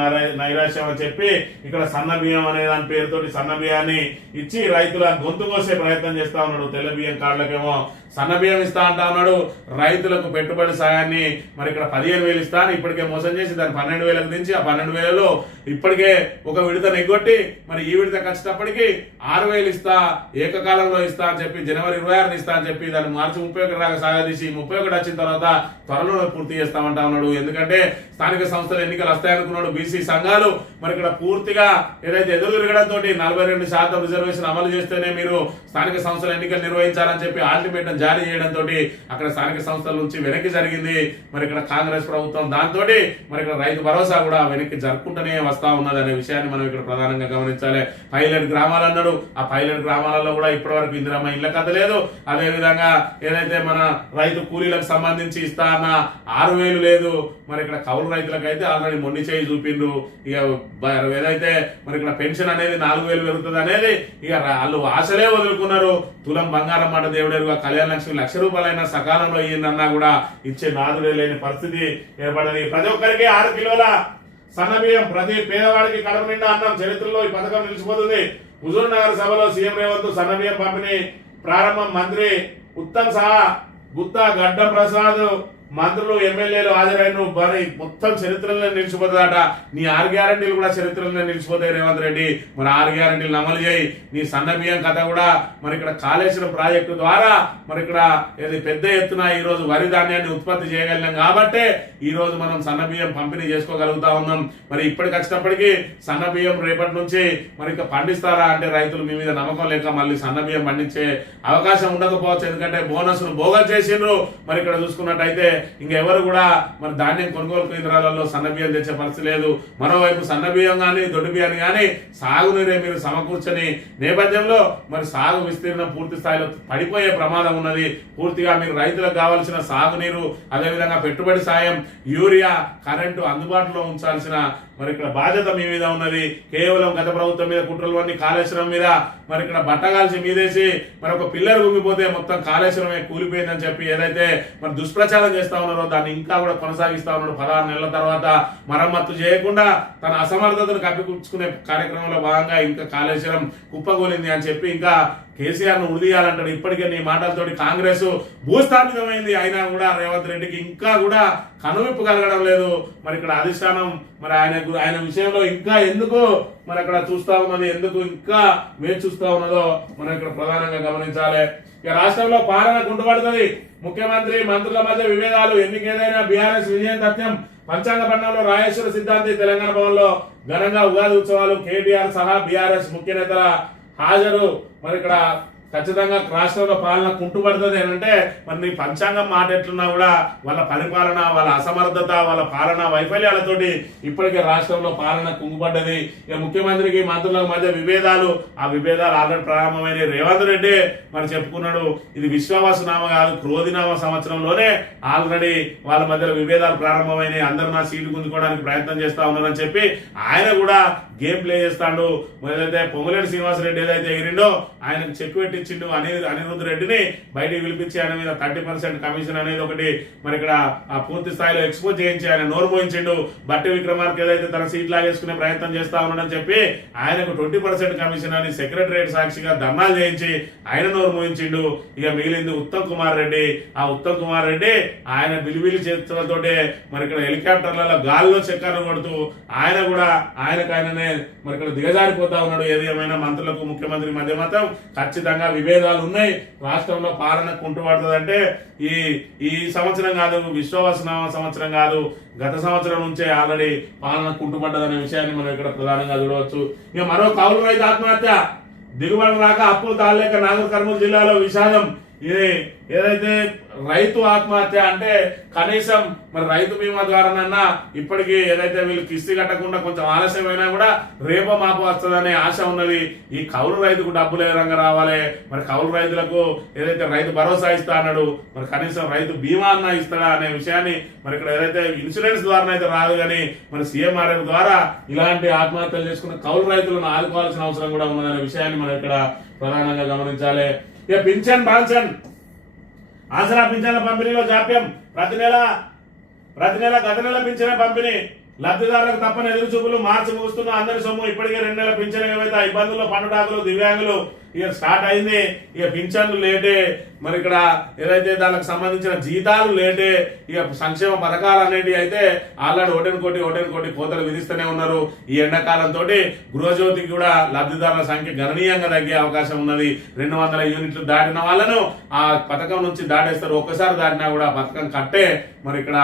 నైరాశ్యం అని చెప్పి ఇక్కడ సన్న బియ్యం అనే దాని పేరుతోటి సన్న బియ్యాన్ని ఇచ్చి రైతుల గొంతు కోసే ప్రయత్నం చేస్తా ఉన్నాడు. తెల్ల బియ్యం కార్డులకేమో సన్న బియ్యం ఇస్తా అంటా ఉన్నాడు. రైతులకు పెట్టుబడి సాయాన్ని మరి ఇక్కడ 15,000 ఇస్తా అని ఇప్పటికే మోసం చేసి దాన్ని 12,000కు దించి ఆ 12,000లో ఇప్పటికే ఒక విడత నెగ్గొట్టి మరి ఈ విడత వచ్చేటప్పటికి 6,000 ఇస్తా, ఏకకాలంలో ఇస్తా అని చెప్పి జనవరి 26 ఇస్తా అని చెప్పి దాన్ని మార్చి 31 దాకా సాగదీసి 31 వచ్చిన తర్వాత త్వరలో పూర్తి చేస్తామంటా ఉన్నాడు. ఎందుకంటే స్థానిక సంస్థల ఎన్నికలు వస్తాయనుకున్నాడు. బీసీ సంఘాలు మరి ఇక్కడ పూర్తిగా ఏదైతే ఎదురు తిరగడంతో 42% రిజర్వేషన్ అమలు చేస్తేనే మీరు స్థానిక సంస్థల ఎన్నికలు నిర్వహించాలని చెప్పి అల్టిమేటం జారీ చేయడంతో అక్కడ స్థానిక సంస్థల నుంచి వెనక్కి జరిగింది మరి ఇక్కడ కాంగ్రెస్ ప్రభుత్వం. దాంతో మరి ఇక్కడ రైతు భరోసా కూడా వెనక్కి జరుపుకుంటూనే వస్తా ఉన్నది అనే విషయాన్ని మనం ఇక్కడ ప్రధానంగా గమనించాలి. పైలట్ గ్రామాలు అన్నాడు. ఆ పైలట్ గ్రామాలలో కూడా ఇప్పటి వరకు ఇందిరమ్మ ఇళ్ల కథ లేదు. అదే విధంగా ఏదైతే మన రైతు కూలీలకు సంబంధించి ఇస్తా అన్న 6,000 లేదు. మరి ఇక్కడ కౌలు రైతులకు అయితే ఆల్రెడీ మొండి చేయి చూపిండ్రు. ఇక ఏదైతే మరి ఇక్కడ పెన్షన్ అనేది 4,000 పెరుగుతుంది అనేది ఇక వాళ్ళు ఆశలే వదులుకున్నారు. తులం బంగారం మాట దేవుడేరుగా కళ్యాణ లక్ష్మి ₹1,00,000 సకాలంలో అయ్యిందన్నా కూడా ఇచ్చే నాదుడే లేని పరిస్థితి ఏర్పడింది. ప్రతి ఒక్కరికి 6 కిలోల సన్న బియ్యం, ప్రతి పేదవాడికి కడుపు నిండా అన్నం. చరిత్రలో ఈ పథకం నిలిచిపోతుంది. హుజూర్ నగర్ సభలో సీఎం రేవంత్ సన్న బియ్యం పంపిణీ ప్రారంభం. మంత్రి ఉత్తమ్ సహా, గుత్తా, గడ్డం ప్రసాద్, మంత్రులు, ఎమ్మెల్యేలు హాజరైన మరి మొత్తం చరిత్రలో నిలిచిపోతుందట. నీ 6 గ్యారంటీలు కూడా చరిత్రలో నిలిచిపోతాయి రేవంత్ రెడ్డి. మరి 6 గ్యారంటీలు అమలు చేయి. నీ సన్న బియ్యం కథ కూడా మరి ఇక్కడ కాళేశ్వరం ప్రాజెక్టు ద్వారా మరి ఇక్కడ పెద్ద ఎత్తున ఈ రోజు వరి ధాన్యాన్ని ఉత్పత్తి చేయగలిగాం కాబట్టే ఈ రోజు మనం సన్న బియ్యం పంపిణీ చేసుకోగలుగుతా ఉన్నాం. మరి ఇప్పటికి వచ్చినప్పటికీ సన్న బియ్యం రేపటి నుంచి మరి ఇంకా పండిస్తారా అంటే రైతులు మీ మీద నమ్మకం లేక మళ్ళీ సన్న బియ్యం పండించే అవకాశం ఉండకపోవచ్చు. ఎందుకంటే బోనస్ను బోగస్ చేసిండ్రు. మరి ఇక్కడ చూసుకున్నట్టయితే ఇంకెవరు కూడా మరి ధాన్యం కొనుగోలు కేంద్రాలలో సన్న బియ్యం తెచ్చే పరిస్థితి లేదు. మరోవైపు సన్న బియ్యం కానీ దొడ్డు బియ్యాన్ని కానీ సాగునీరే మీరు సమకూర్చని నేపథ్యంలో మరి సాగు విస్తీర్ణం పూర్తి స్థాయిలో పడిపోయే ప్రమాదం ఉన్నది. పూర్తిగా మీరు రైతులకు కావాల్సిన సాగునీరు, అదేవిధంగా పెట్టుబడి సాయం, యూరియా, కరెంటు అందుబాటులో ఉంచాల్సిన మరి ఇక్కడ బాధ్యత మీ మీద ఉన్నది. కేవలం గత ప్రభుత్వం మీద కుట్రలు కాళేశ్వరం మీద మరి ఇక్కడ బట్టగాల్చి మీదేసి మరి ఒక పిల్లర్ గుంగిపోతే మొత్తం కాళేశ్వరమే కూలిపోయిందని చెప్పి ఏదైతే మరి దుష్ప్రచారం చేస్తా ఉన్నారో దాన్ని ఇంకా కూడా కొనసాగిస్తా ఉన్నాడు. 16 నెలల తర్వాత మరమ్మత్తు చేయకుండా తన అసమర్థతను కప్పిపుచ్చుకునే కార్యక్రమంలో భాగంగా ఇంకా కాళేశ్వరం కుప్పగోలింది అని చెప్పి ఇంకా కేసీఆర్ ను ఉడియాలంటాడు. ఇప్పటికే నీ మాటలతోటి కాంగ్రెస్ భూస్థాపితమైంది. అయినా కూడా రేవంత్ రెడ్డికి ఇంకా కూడా కనువిప్పు కలగడం లేదు. మరి ఇక్కడ అధిష్టానం మరి ఆయన విషయంలో ఇంకా ఎందుకు మరి అక్కడ చూస్తా ఉన్నది, ఎందుకు ఇంకా వేచి చూస్తా ఉన్నదో మనం ఇక్కడ ప్రధానంగా గమనించాలి. ఇక రాష్ట్రంలో పాలన కుంటుపడుతుంది. ముఖ్యమంత్రి మంత్రుల మధ్య విభేదాలు. ఎన్నికేదైనా బీఆర్ఎస్ విజయం తథ్యం. పంచాంగ పట్టణంలో రాజేశ్వర సిద్ధాంతి తెలంగాణ భవన్లో ఘనంగా ఉగాది ఉత్సవాలు కేటీఆర్ సహా బీఆర్ఎస్ ముఖ్య నేతల హాజరు. మరి ఇక్కడ ఖచ్చితంగా రాష్ట్రంలో పాలన కుంటుపడుతుంది అంటే మరి నీ పంచాంగం మాట ఎట్లున్నా కూడా వాళ్ళ పరిపాలన, వాళ్ళ అసమర్థత, వాళ్ళ పాలన వైఫల్యాలతోటి ఇప్పటికే రాష్ట్రంలో పాలన కుంగుపడ్డది. ఇక ముఖ్యమంత్రికి మంత్రుల మధ్య విభేదాలు, ఆ విభేదాలు ఆల్రెడీ ప్రారంభమైన రేవంత్ రెడ్డి మరి చెప్పుకున్నాడు. ఇది విశ్వావసనామ కాదు, క్రోధినామ సంవత్సరంలోనే ఆల్రెడీ వాళ్ళ మధ్యలో విభేదాలు ప్రారంభమైనవి. అందరూ నా సీటు గుంజుకోవడానికి ప్రయత్నం చేస్తా ఉన్నారని చెప్పి ఆయన కూడా గేమ్ ప్లే చేస్తాడు. ఏదైతే పొంగులేటి శ్రీనివాసరెడ్డి ఏదైతే ఎగిరిండో ఆయనకు చెక్ పెట్టించిండు అనిరుద్ధ్ రెడ్డిని బయటికి పిలిపించి ఆయన మీద 30% కమిషన్ అనేది ఒకటి మరి ఇక్కడ పూర్తి స్థాయిలో ఎక్స్పోజ్ చేయించి ఆయన నోరు మోయించిండు. బట్టి విక్రమార్క ఏదైతే తన సీట్ లాగేసుకునే ప్రయత్నం చేస్తా ఉన్నాడని చెప్పి ఆయనకు 20% కమిషన్ అని సెక్రటరియట్ సాక్షిగా ధర్నాలు చేయించి ఆయన నోరు మోయించిండు. ఇక మిగిలింది ఉత్తమ్ కుమార్ రెడ్డి. ఆ ఉత్తమ్ కుమార్ రెడ్డి ఆయన బిలిబిలి చేతులతోటే మరి ఇక్కడ హెలికాప్టర్లలో గాల్లో చెక్కర్లు కొడుతూ ఆయన కూడా ఆయననే మరి ఇక్కడ దిగజారిపోతా ఉన్నాడు. ఏది ఏమైనా మంత్రులకు ముఖ్యమంత్రి మధ్య మాత్రం ఖచ్చితంగా విభేదాలు ఉన్నాయి. రాష్ట్రంలో పాలన కుంటుపడుతుందంటే ఈ సంవత్సరం కాదు, విశ్వవసనామ సంవత్సరం కాదు, గత సంవత్సరం నుంచే ఆల్రెడీ పాలన కుంటుపడ్డదనే విషయాన్ని మనం ఇక్కడ ప్రధానంగా చూడవచ్చు. ఇక మరో కౌలు రైతు ఆత్మహత్య, దిగుబడి రాక అప్పులు తాళలేక నాగర్ కర్నూలు జిల్లాలో విషాదం. ఇది ఏదైతే రైతు ఆత్మహత్య అంటే కనీసం మరి రైతు బీమా ద్వారానన్నా ఇప్పటికీ ఏదైతే వీళ్ళు కిస్తీ కట్టకుండా కొంచెం ఆలస్యమైనా కూడా రేపో మాపో వస్తుందనే ఆశ ఉన్నది. ఈ కౌలు రైతుకు డబ్బులు ఏ విధంగా రావాలి, మరి కౌలు రైతులకు ఏదైతే రైతు భరోసా ఇస్తా అన్నాడు, మరి కనీసం రైతు బీమా అన్నా ఇస్తాడా అనే విషయాన్ని మరి ఇక్కడ ఏదైతే ఇన్సూరెన్స్ ద్వారా అయితే రాదు కానీ మరి సీఎంఆర్ఎఫ్ ద్వారా ఇలాంటి ఆత్మహత్యలు చేసుకున్న కౌలు రైతులను ఆదుకోవాల్సిన అవసరం కూడా ఉన్నదనే విషయాన్ని మనం ఇక్కడ ప్రధానంగా గమనించాలి. ఇక పింఛన్ బాన్సన్ ఆసరా పింఛన్ల పంపిణీలో జాప్యం. ప్రతి నెల గత నెల పింఛన్ పంపిణీ లబ్ధిదారులకు తప్పని ఎదురు చూపులు. మార్చి ముగుస్తున్న అందరి సొమ్ము ఇప్పటికే 2 నెలల పింఛన్ ఏవైతే ఇబ్బందుల్లో పండుటాకులు దివ్యాంగులు ఇక స్టార్ట్ అయింది. ఇక పింఛన్లు లేటే, మరి ఇక్కడ ఏదైతే దానికి సంబంధించిన జీతాలు లేటే, ఇక సంక్షేమ పథకాలు అనేవి అయితే ఆల్రెడీ ఒకటేనుకోటి కోతలు విధిస్తూనే ఉన్నారు. ఈ ఎండాకాలంతో గృహజ్యోతికి కూడా లబ్ధిదారుల సంఖ్య గణనీయంగా తగ్గే అవకాశం ఉన్నది. 200 యూనిట్లు దాటిన వాళ్ళను ఆ పథకం నుంచి దాటేస్తారు. ఒక్కసారి దాటినా కూడా పథకం కట్టే మరి ఇక్కడ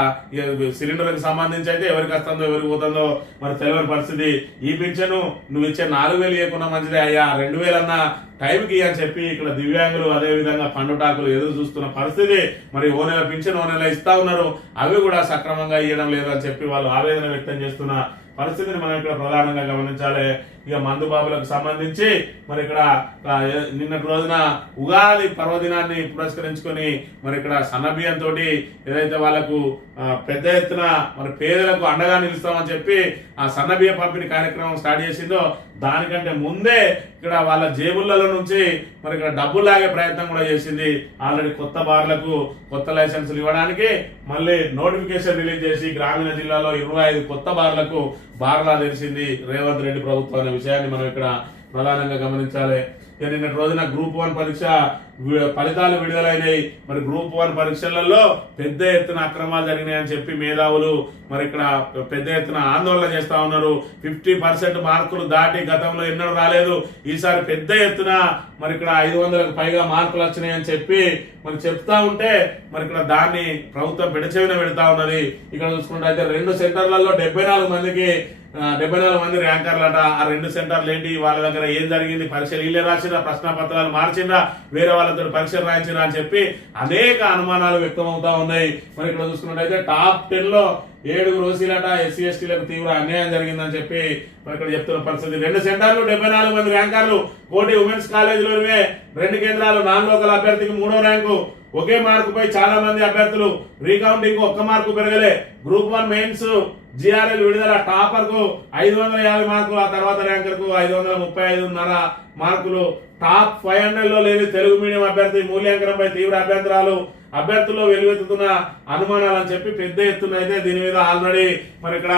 సిలిండర్కి సంబంధించి అయితే ఎవరికి వస్తుందో ఎవరికి పోతుందో మరి తెలియని పరిస్థితి. ఈ పింఛను నువ్వు ఇచ్చే 4,000 ఇవ్వకుండా మంచిదే అయ్యా, 2,000 అన్నా టైంకి అని చెప్పి ఇక్కడ దివ్యాంగులు అదే విధంగా పండుటాకులు ఎదురు చూస్తున్న పరిస్థితి. మరి ఓ నెల పింఛన్ ఓ నెల ఇస్తా ఉన్నారు, అవి కూడా సక్రమంగా ఇవ్వడం లేదని చెప్పి వాళ్ళు ఆవేదన వ్యక్తం చేస్తున్న పరిస్థితిని మనం ఇక్కడ ప్రధానంగా గమనించాలి. ఇక మందు బాబులకు సంబంధించి మరి ఇక్కడ నిన్నటి రోజున ఉగాది పర్వదినాన్ని పురస్కరించుకొని మరి ఇక్కడ సన్నబియ్యంతో ఏదైతే వాళ్ళకు పెద్ద ఎత్తున మరి పేదలకు అండగా నిలుస్తామని చెప్పి ఆ సన్నబియ్య పంపిణీ కార్యక్రమం స్టార్ట్ చేసిందో దానికంటే ముందే ఇక్కడ వాళ్ళ జేబులలో నుంచి మరి ఇక్కడ డబ్బులు లాగే ప్రయత్నం కూడా చేసింది. ఆల్రెడీ కొత్త బార్లకు కొత్త లైసెన్సులు ఇవ్వడానికి మళ్ళీ నోటిఫికేషన్ రిలీజ్ చేసి గ్రామీణ జిల్లాలో 25 కొత్త బార్లకు బార్లా తెరిచింది రేవంత్ రెడ్డి ప్రభుత్వం అనే విషయాన్ని మనం ఇక్కడ ప్రధానంగా గమనించాలి. నిన్నటి రోజున గ్రూప్ 1 పరీక్ష ఫలితాలు విడుదలైనాయి. మరి గ్రూప్ 1 పరీక్షలలో పెద్ద ఎత్తున అక్రమాలు జరిగినాయని చెప్పి మేధావులు మరి ఇక్కడ పెద్ద ఎత్తున ఆందోళన చేస్తా ఉన్నారు. 50% మార్కులు దాటి గతంలో ఎన్నడూ రాలేదు. ఈసారి పెద్ద ఎత్తున మరి ఇక్కడ 500కు పైగా మార్కులు వచ్చినాయని చెప్పి మరి చెప్తా ఉంటే మరి ఇక్కడ దాన్ని ప్రభుత్వం పెడచెవిన పెడతా ఉన్నది. ఇక్కడ చూసుకుంటే 2 సెంటర్లలో 74 మంది ర్యాంకర్లట. ఆ 2 సెంటర్లు ఏంటి, వాళ్ళ దగ్గర ఏం జరిగింది, పరీక్షలు వీళ్ళే రాసిరా, ప్రశ్న పత్రాలు మార్చిండ్రా, వేరే వాళ్ళతో పరీక్షలు రాయించిరా అని చెప్పి అనేక అనుమానాలు వ్యక్తం అవుతా ఉన్నాయి. మరి ఇక్కడ చూసుకున్నట్టయితే టాప్ 10 లో 7 ఓసీలట, ఎస్సీ ఎస్టీలకు తీవ్ర అన్యాయం జరిగిందని చెప్పి మరి ఇక్కడ చెప్తున్న పరిస్థితి. 2 సెంటర్లు 74 మంది ర్యాంకర్లు. కోటి ఉమెన్స్ కాలేజీలోనే 2 కేంద్రాలు నాన్ లోకల్ అభ్యర్థికి 3వ ర్యాంకు. ఒకే మార్కుపై చాలా మంది అభ్యర్థులు. రీకౌంటింగ్ 1 మార్కు పెరగలే. గ్రూప్ 1 మెయిన్స్ జిఆర్ఎల్ విడుదల. టాపర్ కు 550 మార్కులు, ఆ తర్వాత ర్యాంకర్ కు 535.5 మార్కులు. టాప్ 500 లో లేని తెలుగు మీడియం అభ్యర్థి మూల్యాంకనంపై తీవ్ర అభ్యంతరాలు. అభ్యర్థుల్లో వెలువెత్తుతున్న అనుమానాలు అని చెప్పి పెద్ద ఎత్తున అయితే దీని మీద ఆల్రెడీ మరి ఇక్కడ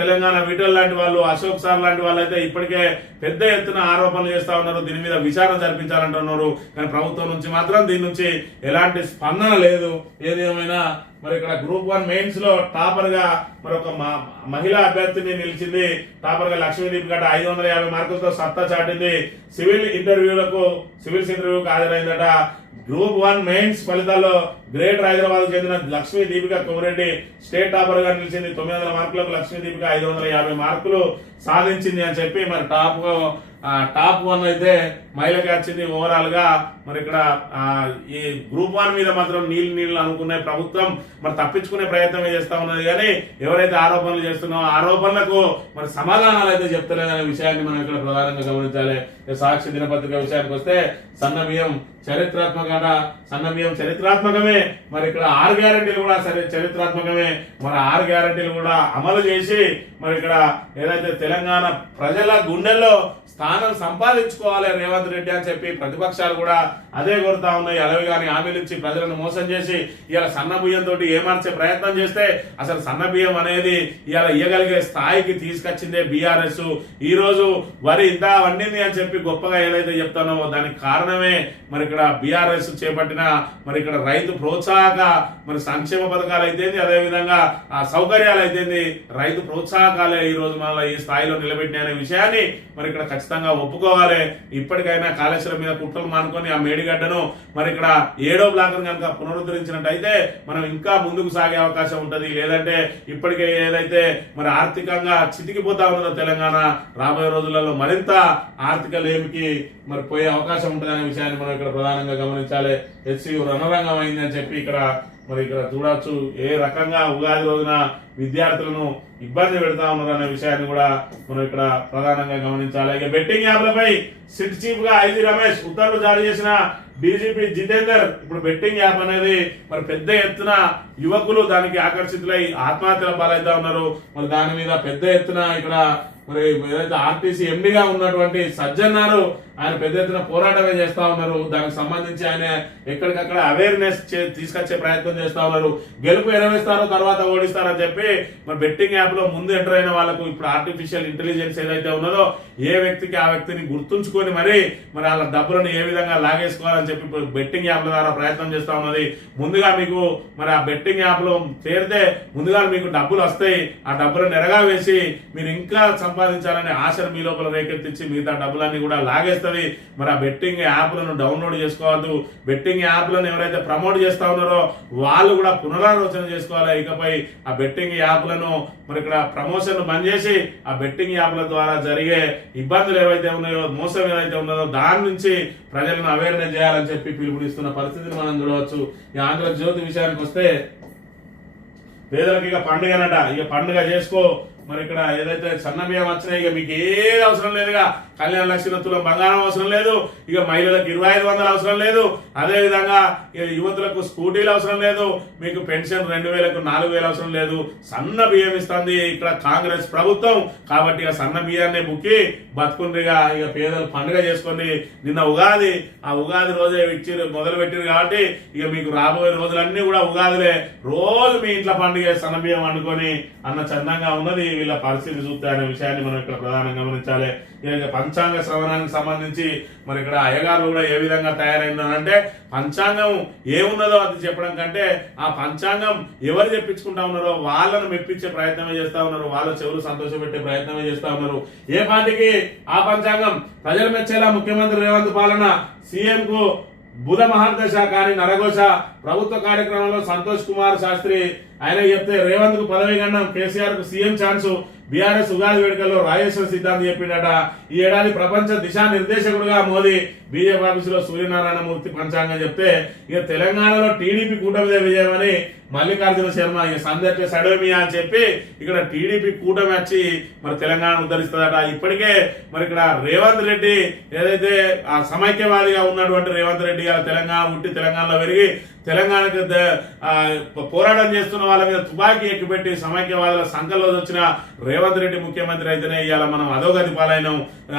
తెలంగాణ విటల్ లాంటి వాళ్ళు, అశోక్ సార్ లాంటి వాళ్ళు అయితే ఇప్పటికే పెద్ద ఎత్తున ఆరోపణలు చేస్తా ఉన్నారు. దీని మీద విచారణ జరిపించాలంటున్నారు. కానీ ప్రభుత్వం నుంచి మాత్రం దీని నుంచి ఎలాంటి స్పందన లేదు. ఏది ఏమైనా మరి ఇక్కడ గ్రూప్ 1 మెయిన్స్ లో టాపర్ గా మరి ఒక మహిళా అభ్యర్థిని నిలిచింది. టాపర్ గా లక్ష్మీదీప్ గడ్డ 550 మార్కులతో సత్తా చాటింది. సివిల్స్ ఇంటర్వ్యూకి హాజరైందట. గ్రూప్ 1 మెయిన్స్ ఫలితాల్లో గ్రేటర్ హైదరాబాద్ చెందిన లక్ష్మీ దీపిక కొమరెడ్డి స్టేట్ టాపర్ గా నిలిచింది. 900 మార్కులకు లక్ష్మీ దీపిక 550 మార్కులు సాధించింది అని చెప్పి మరి టాప్ 1 అయితే మహిళకి వచ్చింది. ఓవరాల్ గా మరి ఇక్కడ ఈ గ్రూప్ 1 మీద మాత్రం నీళ్ళు అనుకునే ప్రభుత్వం మరి తప్పించుకునే ప్రయత్నమే చేస్తా ఉన్నది. కానీ ఎవరైతే ఆరోపణలు చేస్తున్నారో ఆరోపణలకు మరి సమాధానాలు అయితే చెప్తలేదనే విషయాన్ని మనం ఇక్కడ ప్రధానంగా గమనించాలి. సాక్షి దినపత్రిక విషయానికి వస్తే సన్న బియ్యం చరిత్రాత్మకమే. మరి ఇక్కడ 6 గ్యారెంటీలు కూడా చరిత్రాత్మకమే. మరి 6 గ్యారెంటీలు కూడా అమలు చేసి మరి ఇక్కడ ఏదైతే తెలంగాణ ప్రజల గుండెల్లో స్థానం సంపాదించుకోవాలి రేవంత్ రెడ్డి అని చెప్పి ప్రతిపక్షాలు కూడా అదే కోరుతా ఉన్నాయి. అలవి గాని హామీలు ఇచ్చి ప్రజలను మోసం చేసి ఇవాళ సన్న బియ్యం తోటి ఏమార్చే ప్రయత్నం చేస్తే అసలు సన్న బియ్యం అనేది ఇవాళ ఇయ్యగలిగే స్థాయికి తీసుకొచ్చిందే బీఆర్ఎస్. ఈ రోజు వరి ఇంత వండింది అని చెప్పి గొప్పగా ఏదైతే చెప్తానో దానికి కారణమే మరి ఇక్కడ బీఆర్ఎస్ చేపట్టిన మరి ఇక్కడ రైతు ప్రోత్సాహక మరి సంక్షేమ పథకాలు అయితేంది, అదే విధంగా ఆ సౌకర్యాలు అయితేంది, రైతు ప్రోత్సాహకాలే ఈ రోజు మన ఈ స్థాయిలో నిలబెట్టిన అనే విషయాన్ని మరి ఇక్కడ ఖచ్చితంగా ఒప్పుకోవాలి. ఇప్పటికైనా కాళేశ్వరం మీద కుట్రలు మానుకొని ఆ మేడిగడ్డను మరి ఇక్కడ 7వ బ్లాక్ కనుక పునరుద్ధరించినట్టయితే మనం ఇంకా ముందుకు సాగే అవకాశం ఉంటది. లేదంటే ఇప్పటికే ఏదైతే మరి ఆర్థికంగా చితికిపోతా ఉన్నదో తెలంగాణ రాబోయే రోజులలో మరింత ఆర్థిక లేమికి మరి పోయే అవకాశం ఉంటుంది అనే విషయాన్ని మనం ఇక్కడ ప్రధానంగా గమనించాలి. హెచ్సియు రణరంగం అయింది అని చెప్పి ఇక్కడ మరి ఇక్కడ చూడొచ్చు. ఏ రకంగా ఉగాది రోజున విద్యార్థులను ఇబ్బంది పెడతా ఉన్నారు అనే విషయాన్ని కూడా మనం ఇక్కడ ప్రధానంగా గమనించాలి. ఇక బెట్టింగ్ యాప్లపై సిట్ చీఫ్ గా ఐజీ రమేష్ ఉత్తర్వులు జారీ చేసిన డీజీపీ జితేందర్ ఇప్పుడు బెట్టింగ్ యాప్ అనేది మరి పెద్ద ఎత్తున యువకులు దానికి ఆకర్షితులై ఆత్మహత్యల పాలైతా ఉన్నారు. మరి దాని మీద పెద్ద ఎత్తున ఇక్కడ మరి ఏదైతే ఆర్టీసీ ఎండిగా ఉన్నటువంటి సజ్జన్నారు ఆయన పెద్ద ఎత్తున పోరాటమే చేస్తా ఉన్నారు. దానికి సంబంధించి ఆయన ఎక్కడికక్కడ అవేర్నెస్ తీసుకొచ్చే ప్రయత్నం చేస్తా ఉన్నారు. గెలుపు ఎరవేస్తారు తర్వాత ఓడిస్తారని చెప్పి మరి బెట్టింగ్ యాప్ లో ముందు ఎంటర్ అయిన వాళ్ళకు ఇప్పుడు ఆర్టిఫిషియల్ ఇంటెలిజెన్స్ ఏదైతే ఉన్నదో ఏ వ్యక్తికి ఆ వ్యక్తిని గుర్తుంచుకొని మరి వాళ్ళ డబ్బులను ఏ విధంగా లాగేసుకోవాలని చెప్పి బెట్టింగ్ యాప్ల ద్వారా ప్రయత్నం చేస్తా ఉన్నది. ముందుగా మీకు మరి ఆ బెట్టింగ్ యాప్ లో చేరితే ముందుగా మీకు డబ్బులు వస్తాయి. ఆ డబ్బులను ఎరగా వేసి మీరు ఇంకా సంపాదించాలనే ఆశను మీ లోపల రేకెత్తించి మిగతా డబ్బులన్నీ కూడా లాగేస్తారు. మరి ఆ బెట్టింగ్ యాప్లను డౌన్లోడ్ చేసుకోవద్దు. బెట్టింగ్ యాప్లను ఎవరైతే ప్రమోట్ చేస్తా ఉన్నారో వాళ్ళు కూడా పునరాలోచన చేసుకోవాలి. ఇకపై ఆ బెట్టింగ్ యాప్లను మరి ఇక్కడ ప్రమోషన్ బంద్ చేసి ఆ బెట్టింగ్ యాప్ల ద్వారా జరిగే ఇబ్బందులు ఏవైతే ఉన్నాయో, మోసం ఏదైతే ఉన్నదో దాని నుంచి ప్రజలను అవేర్నెస్ చేయాలని చెప్పి పిలుపునిస్తున్న పరిస్థితిని మనం చూడవచ్చు. ఈ ఆంధ్రజ్యోతి విషయానికి వస్తే పేదలకు ఇక పండుగనట, ఇక పండుగ చేసుకో. మరి ఇక్కడ ఏదైతే సన్న బియ్యం వచ్చినాయి ఇక మీకు ఏది అవసరం లేదుగా. కళ్యాణ లక్ష్మి తులం బంగారం అవసరం లేదు. ఇక మహిళలకు 2500 అవసరం లేదు. అదే విధంగా యువతులకు స్కూటీలు అవసరం లేదు. మీకు పెన్షన్ 2000కు 4000 అవసరం లేదు. సన్న బియ్యం ఇస్తుంది ఇక్కడ కాంగ్రెస్ ప్రభుత్వం. కాబట్టి ఇక సన్న బియ్యాన్ని బుక్కి బతుకుండ్రిగా ఇక పేదలు పండుగ చేసుకోండి. నిన్న ఉగాది, ఆ ఉగాది రోజే మొదలు పెట్టిరు కాబట్టి ఇక మీకు రాబోయే రోజులన్నీ కూడా ఉగాదిలే. రోజు మీ ఇంట్లో పండుగ సన్న బియ్యం వండుకొని అన్న చందంగా ఉన్నది వీళ్ళ పరిస్థితి చూస్తే అనే విషయాన్ని మనం ఇక్కడ ప్రధానంగా గమనించాలి. ఇక పంచాంగ శ్రవణానికి సంబంధించి మరి ఇక్కడ అయ్యగారు కూడా ఏ విధంగా తయారైందనంటే పంచాంగం ఏమున్నదో అది చెప్పడం కంటే ఆ పంచాంగం ఎవరు చెప్పించుకుంటా ఉన్నారో వాళ్ళను మెప్పించే ప్రయత్నమే చేస్తా ఉన్నారు. వాళ్ళ చెవులు సంతోషపెట్టే ప్రయత్నమే చేస్తా ఉన్నారు. ఏ పార్టీకి ఆ పంచాంగం ప్రజలు మెచ్చేలా ముఖ్యమంత్రి రేవంత్ పాలన, సీఎం కు బుధ మహర్దశ కానీ నరఘోష. ప్రభుత్వ కార్యక్రమంలో సంతోష్ కుమార్ శాస్త్రి ఆయన చెప్తే రేవంత్ కు పదవి గండం, కేసీఆర్ కు సీఎం ఛాన్సు. బీఆర్ఎస్ ఉగాది వేడుకల్లో రాజేశ్వర సిద్ధాంత్ చెప్పిండట. ఈ ఏడాది ప్రపంచ దిశానిర్దేశకుడుగా మోదీ. బీజేపీ ఆఫీసులో సూర్యనారాయణ మూర్తి పంచాంగం చెప్తే ఇక తెలంగాణలో టీడీపీ కూటమిదే విజయమని మల్లికార్జున శర్మ ఇక సందర్భ సడోమియా అని చెప్పి ఇక్కడ టీడీపీ కూటమి వచ్చి మరి తెలంగాణ ఉద్ధరిస్తుందట. ఇప్పటికే మరి ఇక్కడ రేవంత్ రెడ్డి ఏదైతే ఆ సమైక్యవాదిగా ఉన్నటువంటి రేవంత్ రెడ్డి తెలంగాణ ఉట్టి తెలంగాణలో పెరిగి తెలంగాణకు పోరాటం చేస్తున్న వాళ్ళ మీద తుపాకీ ఎక్కుపెట్టి సమైక్యవాదుల సంఘంలో వచ్చిన రేవంత్ రెడ్డి ముఖ్యమంత్రి అయితేనే ఇవాళ మనం అధోగతి పాలైనాం.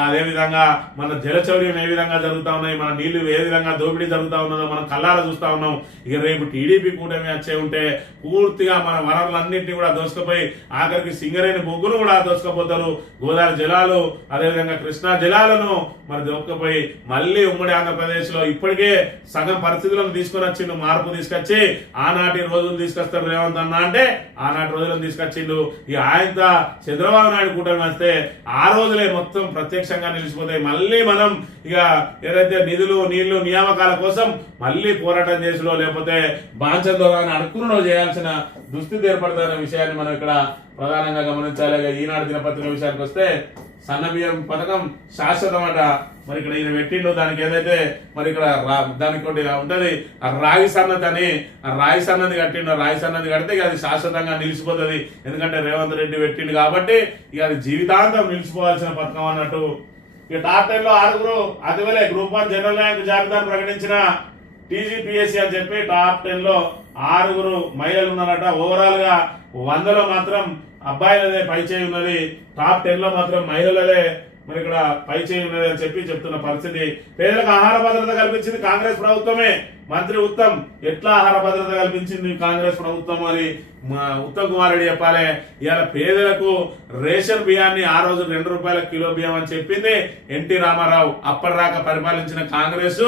అదేవిధంగా మన జలచౌర్యం ఏ విధంగా జరుగుతా ఉన్నాయి, మన నీళ్లు ఏ విధంగా దోపిడీ జరుగుతా ఉన్నదో మనం కళ్ళారా చూస్తా ఉన్నాం. ఇక రేపు టీడీపీ కూటమి వచ్చే ఉంటే పూర్తిగా మన వనరులన్నింటినీ కూడా దోసుకుపోయి ఆఖరికి సింగరేణి బొగ్గును కూడా దోసుకుపోతారు. గోదావరి జలాలు అదేవిధంగా కృష్ణా జలాలను మరి దోసుకుపోయి మళ్ళీ ఉమ్మడి ఆంధ్రప్రదేశ్ లో ఇప్పటికే సగం పరిస్థితులను తీసుకొని వచ్చిండు మార్పు తీసుకొచ్చి ఆనాటి రోజులు తీసుకొస్తారు రేవంత్ అన్న అంటే ఆనాటి రోజులను తీసుకొచ్చిండు. ఈ ఆయనతో చంద్రబాబు నాయుడు కూటమి వస్తే ఆ రోజులే మొత్తం ప్రత్యక్షంగా నిలిచిపోతాయి. మళ్ళీ మనం ఇక ఏదైతే నిధులు నీళ్లు నియామకాల కోసం మళ్ళీ పోరాటం చేసులో లేకపోతే బాంచంలో కానీ అడుక్కునో చేయాల్సిన దుస్థితి ఏర్పడుతున్న విషయాన్ని మనం ఇక్కడ ప్రధానంగా గమనించాలి. ఈనాడు దినపత్రిక విషయానికి వస్తే సన్న బియ్యం పథకం శాశ్వతమట. మరి ఇక్కడ ఈయన పెట్టిండు దానికి ఏదైతే మరి ఇక్కడ దానికి ఒకటి ఉంటది ఆ రాగి సన్నది అని, ఆ రాగి సన్నది కట్టిండు. రాగి సన్నది కడితే ఇక అది శాశ్వతంగా నిలిచిపోతుంది. ఎందుకంటే రేవంత్ రెడ్డి పెట్టిండు కాబట్టి ఇక అది జీవితాంతం నిలిచిపోవాల్సిన పథకం అన్నట్టు. ఇక టాప్ 10 లో 6 అదివలే గ్రూప్ 1 జనరల్ ర్యాంక్ జాబితాను ప్రకటించిన టీజీపీఎస్సీ అని చెప్పి టాప్ 10 లో 6 మహిళలు ఉన్నారట. ఓవరాల్ గా 100లో మాత్రం అబ్బాయిలదే పై చేయి ఉన్నది, టాప్ 10 లో మాత్రం మహిళలదే మరి ఇక్కడ పై చేయి ఉన్నది అని చెప్పి చెప్తున్న పరిస్థితి. పేదలకు ఆహార భద్రత కల్పించింది కాంగ్రెస్ ప్రభుత్వమే. మంత్రి ఉత్తమ్ ఎట్లా ఆహార భద్రత కల్పించింది కాంగ్రెస్ ప్రభుత్వం అని ఉత్తమ్ కుమార్ రెడ్డి చెప్పాలి. ఇవాళ పేదలకు రేషన్ బియ్యాన్ని ఆ రోజు 2 రూపాయల కిలో బియ్యం అని చెప్పింది ఎన్టీ రామారావు. అప్పటిదాకా పరిపాలించిన కాంగ్రెస్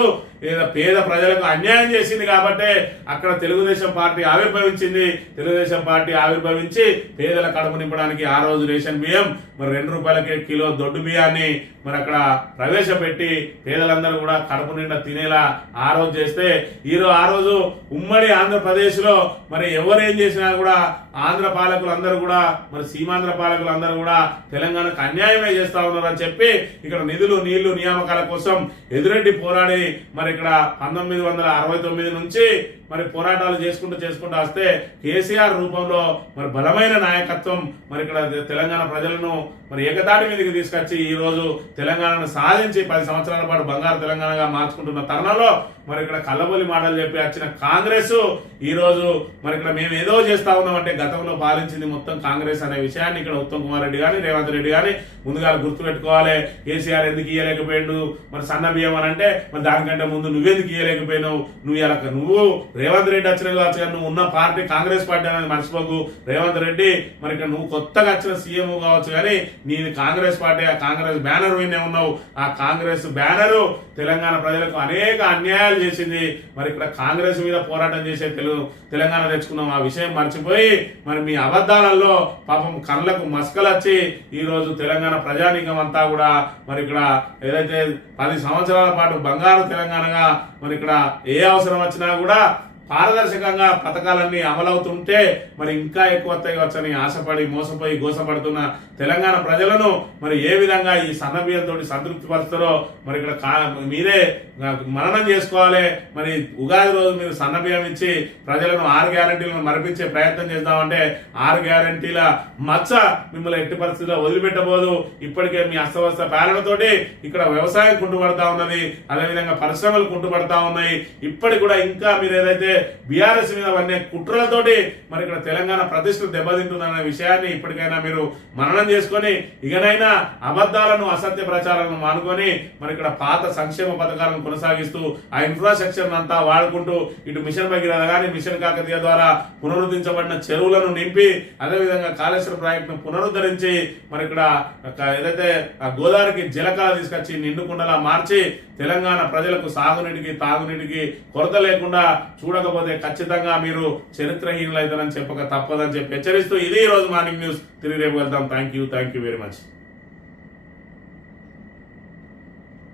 ఏదో పేద ప్రజలకు అన్యాయం చేసింది కాబట్టి అక్కడ తెలుగుదేశం పార్టీ ఆవిర్భవించింది. తెలుగుదేశం పార్టీ ఆవిర్భవించి పేదల కడుపు నింపడానికి ఆ రోజు రేషన్ బియ్యం మరి 2 రూపాయలకే కిలో దొడ్డు బియ్యాన్ని మరి అక్కడ ప్రవేశపెట్టి పేదలందరూ కూడా కడుపు నిండా తినేలా ఆ రోజు చేస్తే ఆ రోజు ఉమ్మడి ఆంధ్రప్రదేశ్ లో మరి ఎవరేం చేసినా కూడా ఆంధ్ర పాలకులందరూ కూడా మరి సీమాంధ్ర పాలకులందరూ కూడా తెలంగాణకు అన్యాయమే చేస్తా ఉన్నారు అని చెప్పి ఇక్కడ నిధులు నీళ్లు నియామకాల కోసం ఎదురెడ్డి పోరాడి మరి ఇక్కడ 1969 నుంచి మరి పోరాటాలు చేసుకుంటూ వస్తే కేసీఆర్ రూపంలో మరి బలమైన నాయకత్వం మరి ఇక్కడ తెలంగాణ ప్రజలను మరి ఏకతాటి మీదకి తీసుకొచ్చి ఈ రోజు తెలంగాణను సాధించి 10 సంవత్సరాల పాటు బంగారు తెలంగాణగా మార్చుకుంటున్న తరుణంలో మరి ఇక్కడ కల్లబొలి మాటలు చెప్పి వచ్చిన కాంగ్రెస్ ఈ రోజు మరి ఇక్కడ మేము ఏదో చేస్తా ఉన్నామంటే గతంలో పాలించింది మొత్తం కాంగ్రెస్ అనే విషయాన్ని ఇక్కడ ఉత్తమ్ కుమార్ రెడ్డి గాని రేవంత్ రెడ్డి గాని ముందుగా గుర్తుపెట్టుకోవాలి. కేసీఆర్ ఎందుకు ఇయ్యలేకపోయాడు మరి సన్న బియ్యం అని అంటే మరి దానికంటే ముందు నువ్వెందుకు ఇయ్యలేకపోయినావు, నువ్వు రేవంత్ రెడ్డి వచ్చిన కావచ్చు కానీ నువ్వు ఉన్న పార్టీ కాంగ్రెస్ పార్టీ అనేది మర్చిపోకు. రేవంత్ రెడ్డి మరి ఇక్కడ నువ్వు కొత్తగా వచ్చిన సీఎం కావచ్చు కానీ నీది కాంగ్రెస్ పార్టీ, ఆ కాంగ్రెస్ బ్యానర్ వినే ఉన్నావు. ఆ కాంగ్రెస్ బ్యానరు తెలంగాణ ప్రజలకు అనేక అన్యాయాలు చేసింది. మరి ఇక్కడ కాంగ్రెస్ మీద పోరాటం చేసే తెలంగాణ తెచ్చుకున్నాం. ఆ విషయం మర్చిపోయి మరి మీ అబద్ధాలలో పాపం కళ్ళకు మస్కలొచ్చి ఈ రోజు తెలంగాణ ప్రజానీకం అంతా కూడా మరి ఇక్కడ ఏదైతే 10 సంవత్సరాల పాటు బంగారు తెలంగాణగా మరి ఇక్కడ ఏ అవసరం వచ్చినా కూడా పారదర్శకంగా పథకాలన్నీ అమలవుతుంటే మరి ఇంకా ఎక్కువ వస్తాయి వచ్చని ఆశపడి మోసపోయి గోసపడుతున్న తెలంగాణ ప్రజలను మరి ఏ విధంగా ఈ సన్న బియ్యంతో సంతృప్తి పరుస్తారో మరి ఇక్కడ మీరే మననం చేసుకోవాలి. మరి ఉగాది రోజు మీరు సన్న బియ్యం ఇచ్చి ప్రజలను 6 గ్యారంటీలను మరిపించే ప్రయత్నం చేద్దామంటే 6 గ్యారంటీల మచ్చ మిమ్మల్ని ఎట్టి పరిస్థితుల్లో వదిలిపెట్టబోదు. ఇప్పటికే మీ అస్తవ్యస్త పాలనతోటి ఇక్కడ వ్యవసాయం కుంటుపడతా ఉన్నది, అదేవిధంగా పరిశ్రమలు కుంటుపడతా ఉన్నాయి. ఇప్పటికి కూడా ఇంకా మీరు ఏదైతే బీఆర్ఎస్ మీద అనే కుట్రలతోటి మరి ఇక్కడ తెలంగాణ ప్రతిష్ట దెబ్బతింటుందనే విషయాన్ని ఇప్పటికైనా మీరు మననం చేసుకొని ఇకనైనా అబద్ధాలను అసత్య ప్రచారాలను మానుకొని మరి ఇక్కడ పాత సంక్షేమ పథకాలను కొనసాగిస్తూ ఆ ఇన్ఫ్రాస్ట్రక్చర్ అంతా వాడుకుంటూ ఇటు మిషన్ భగీరథ కానీ మిషన్ కాకతీయ ద్వారా పునరుద్ధరించబడిన చెరువులను నింపి అదేవిధంగా కాళేశ్వరం ప్రాజెక్టును పునరుద్ధరించి మరి ఇక్కడ ఏదైతే గోదావరికి జలకాల తీసుకొచ్చి నిండుకుండలా మార్చి తెలంగాణ ప్రజలకు సాగునీటికి తాగునీటికి కొరత లేకుండా చూడకపోతే ఖచ్చితంగా మీరు చరిత్రహీనులైతారని చెప్పక తప్పదని చెప్పి హెచ్చరిస్తూ ఇది ఈ రోజు మార్నింగ్ న్యూస్. తిరిగి రేపు వెళ్తాం. Thank you very much.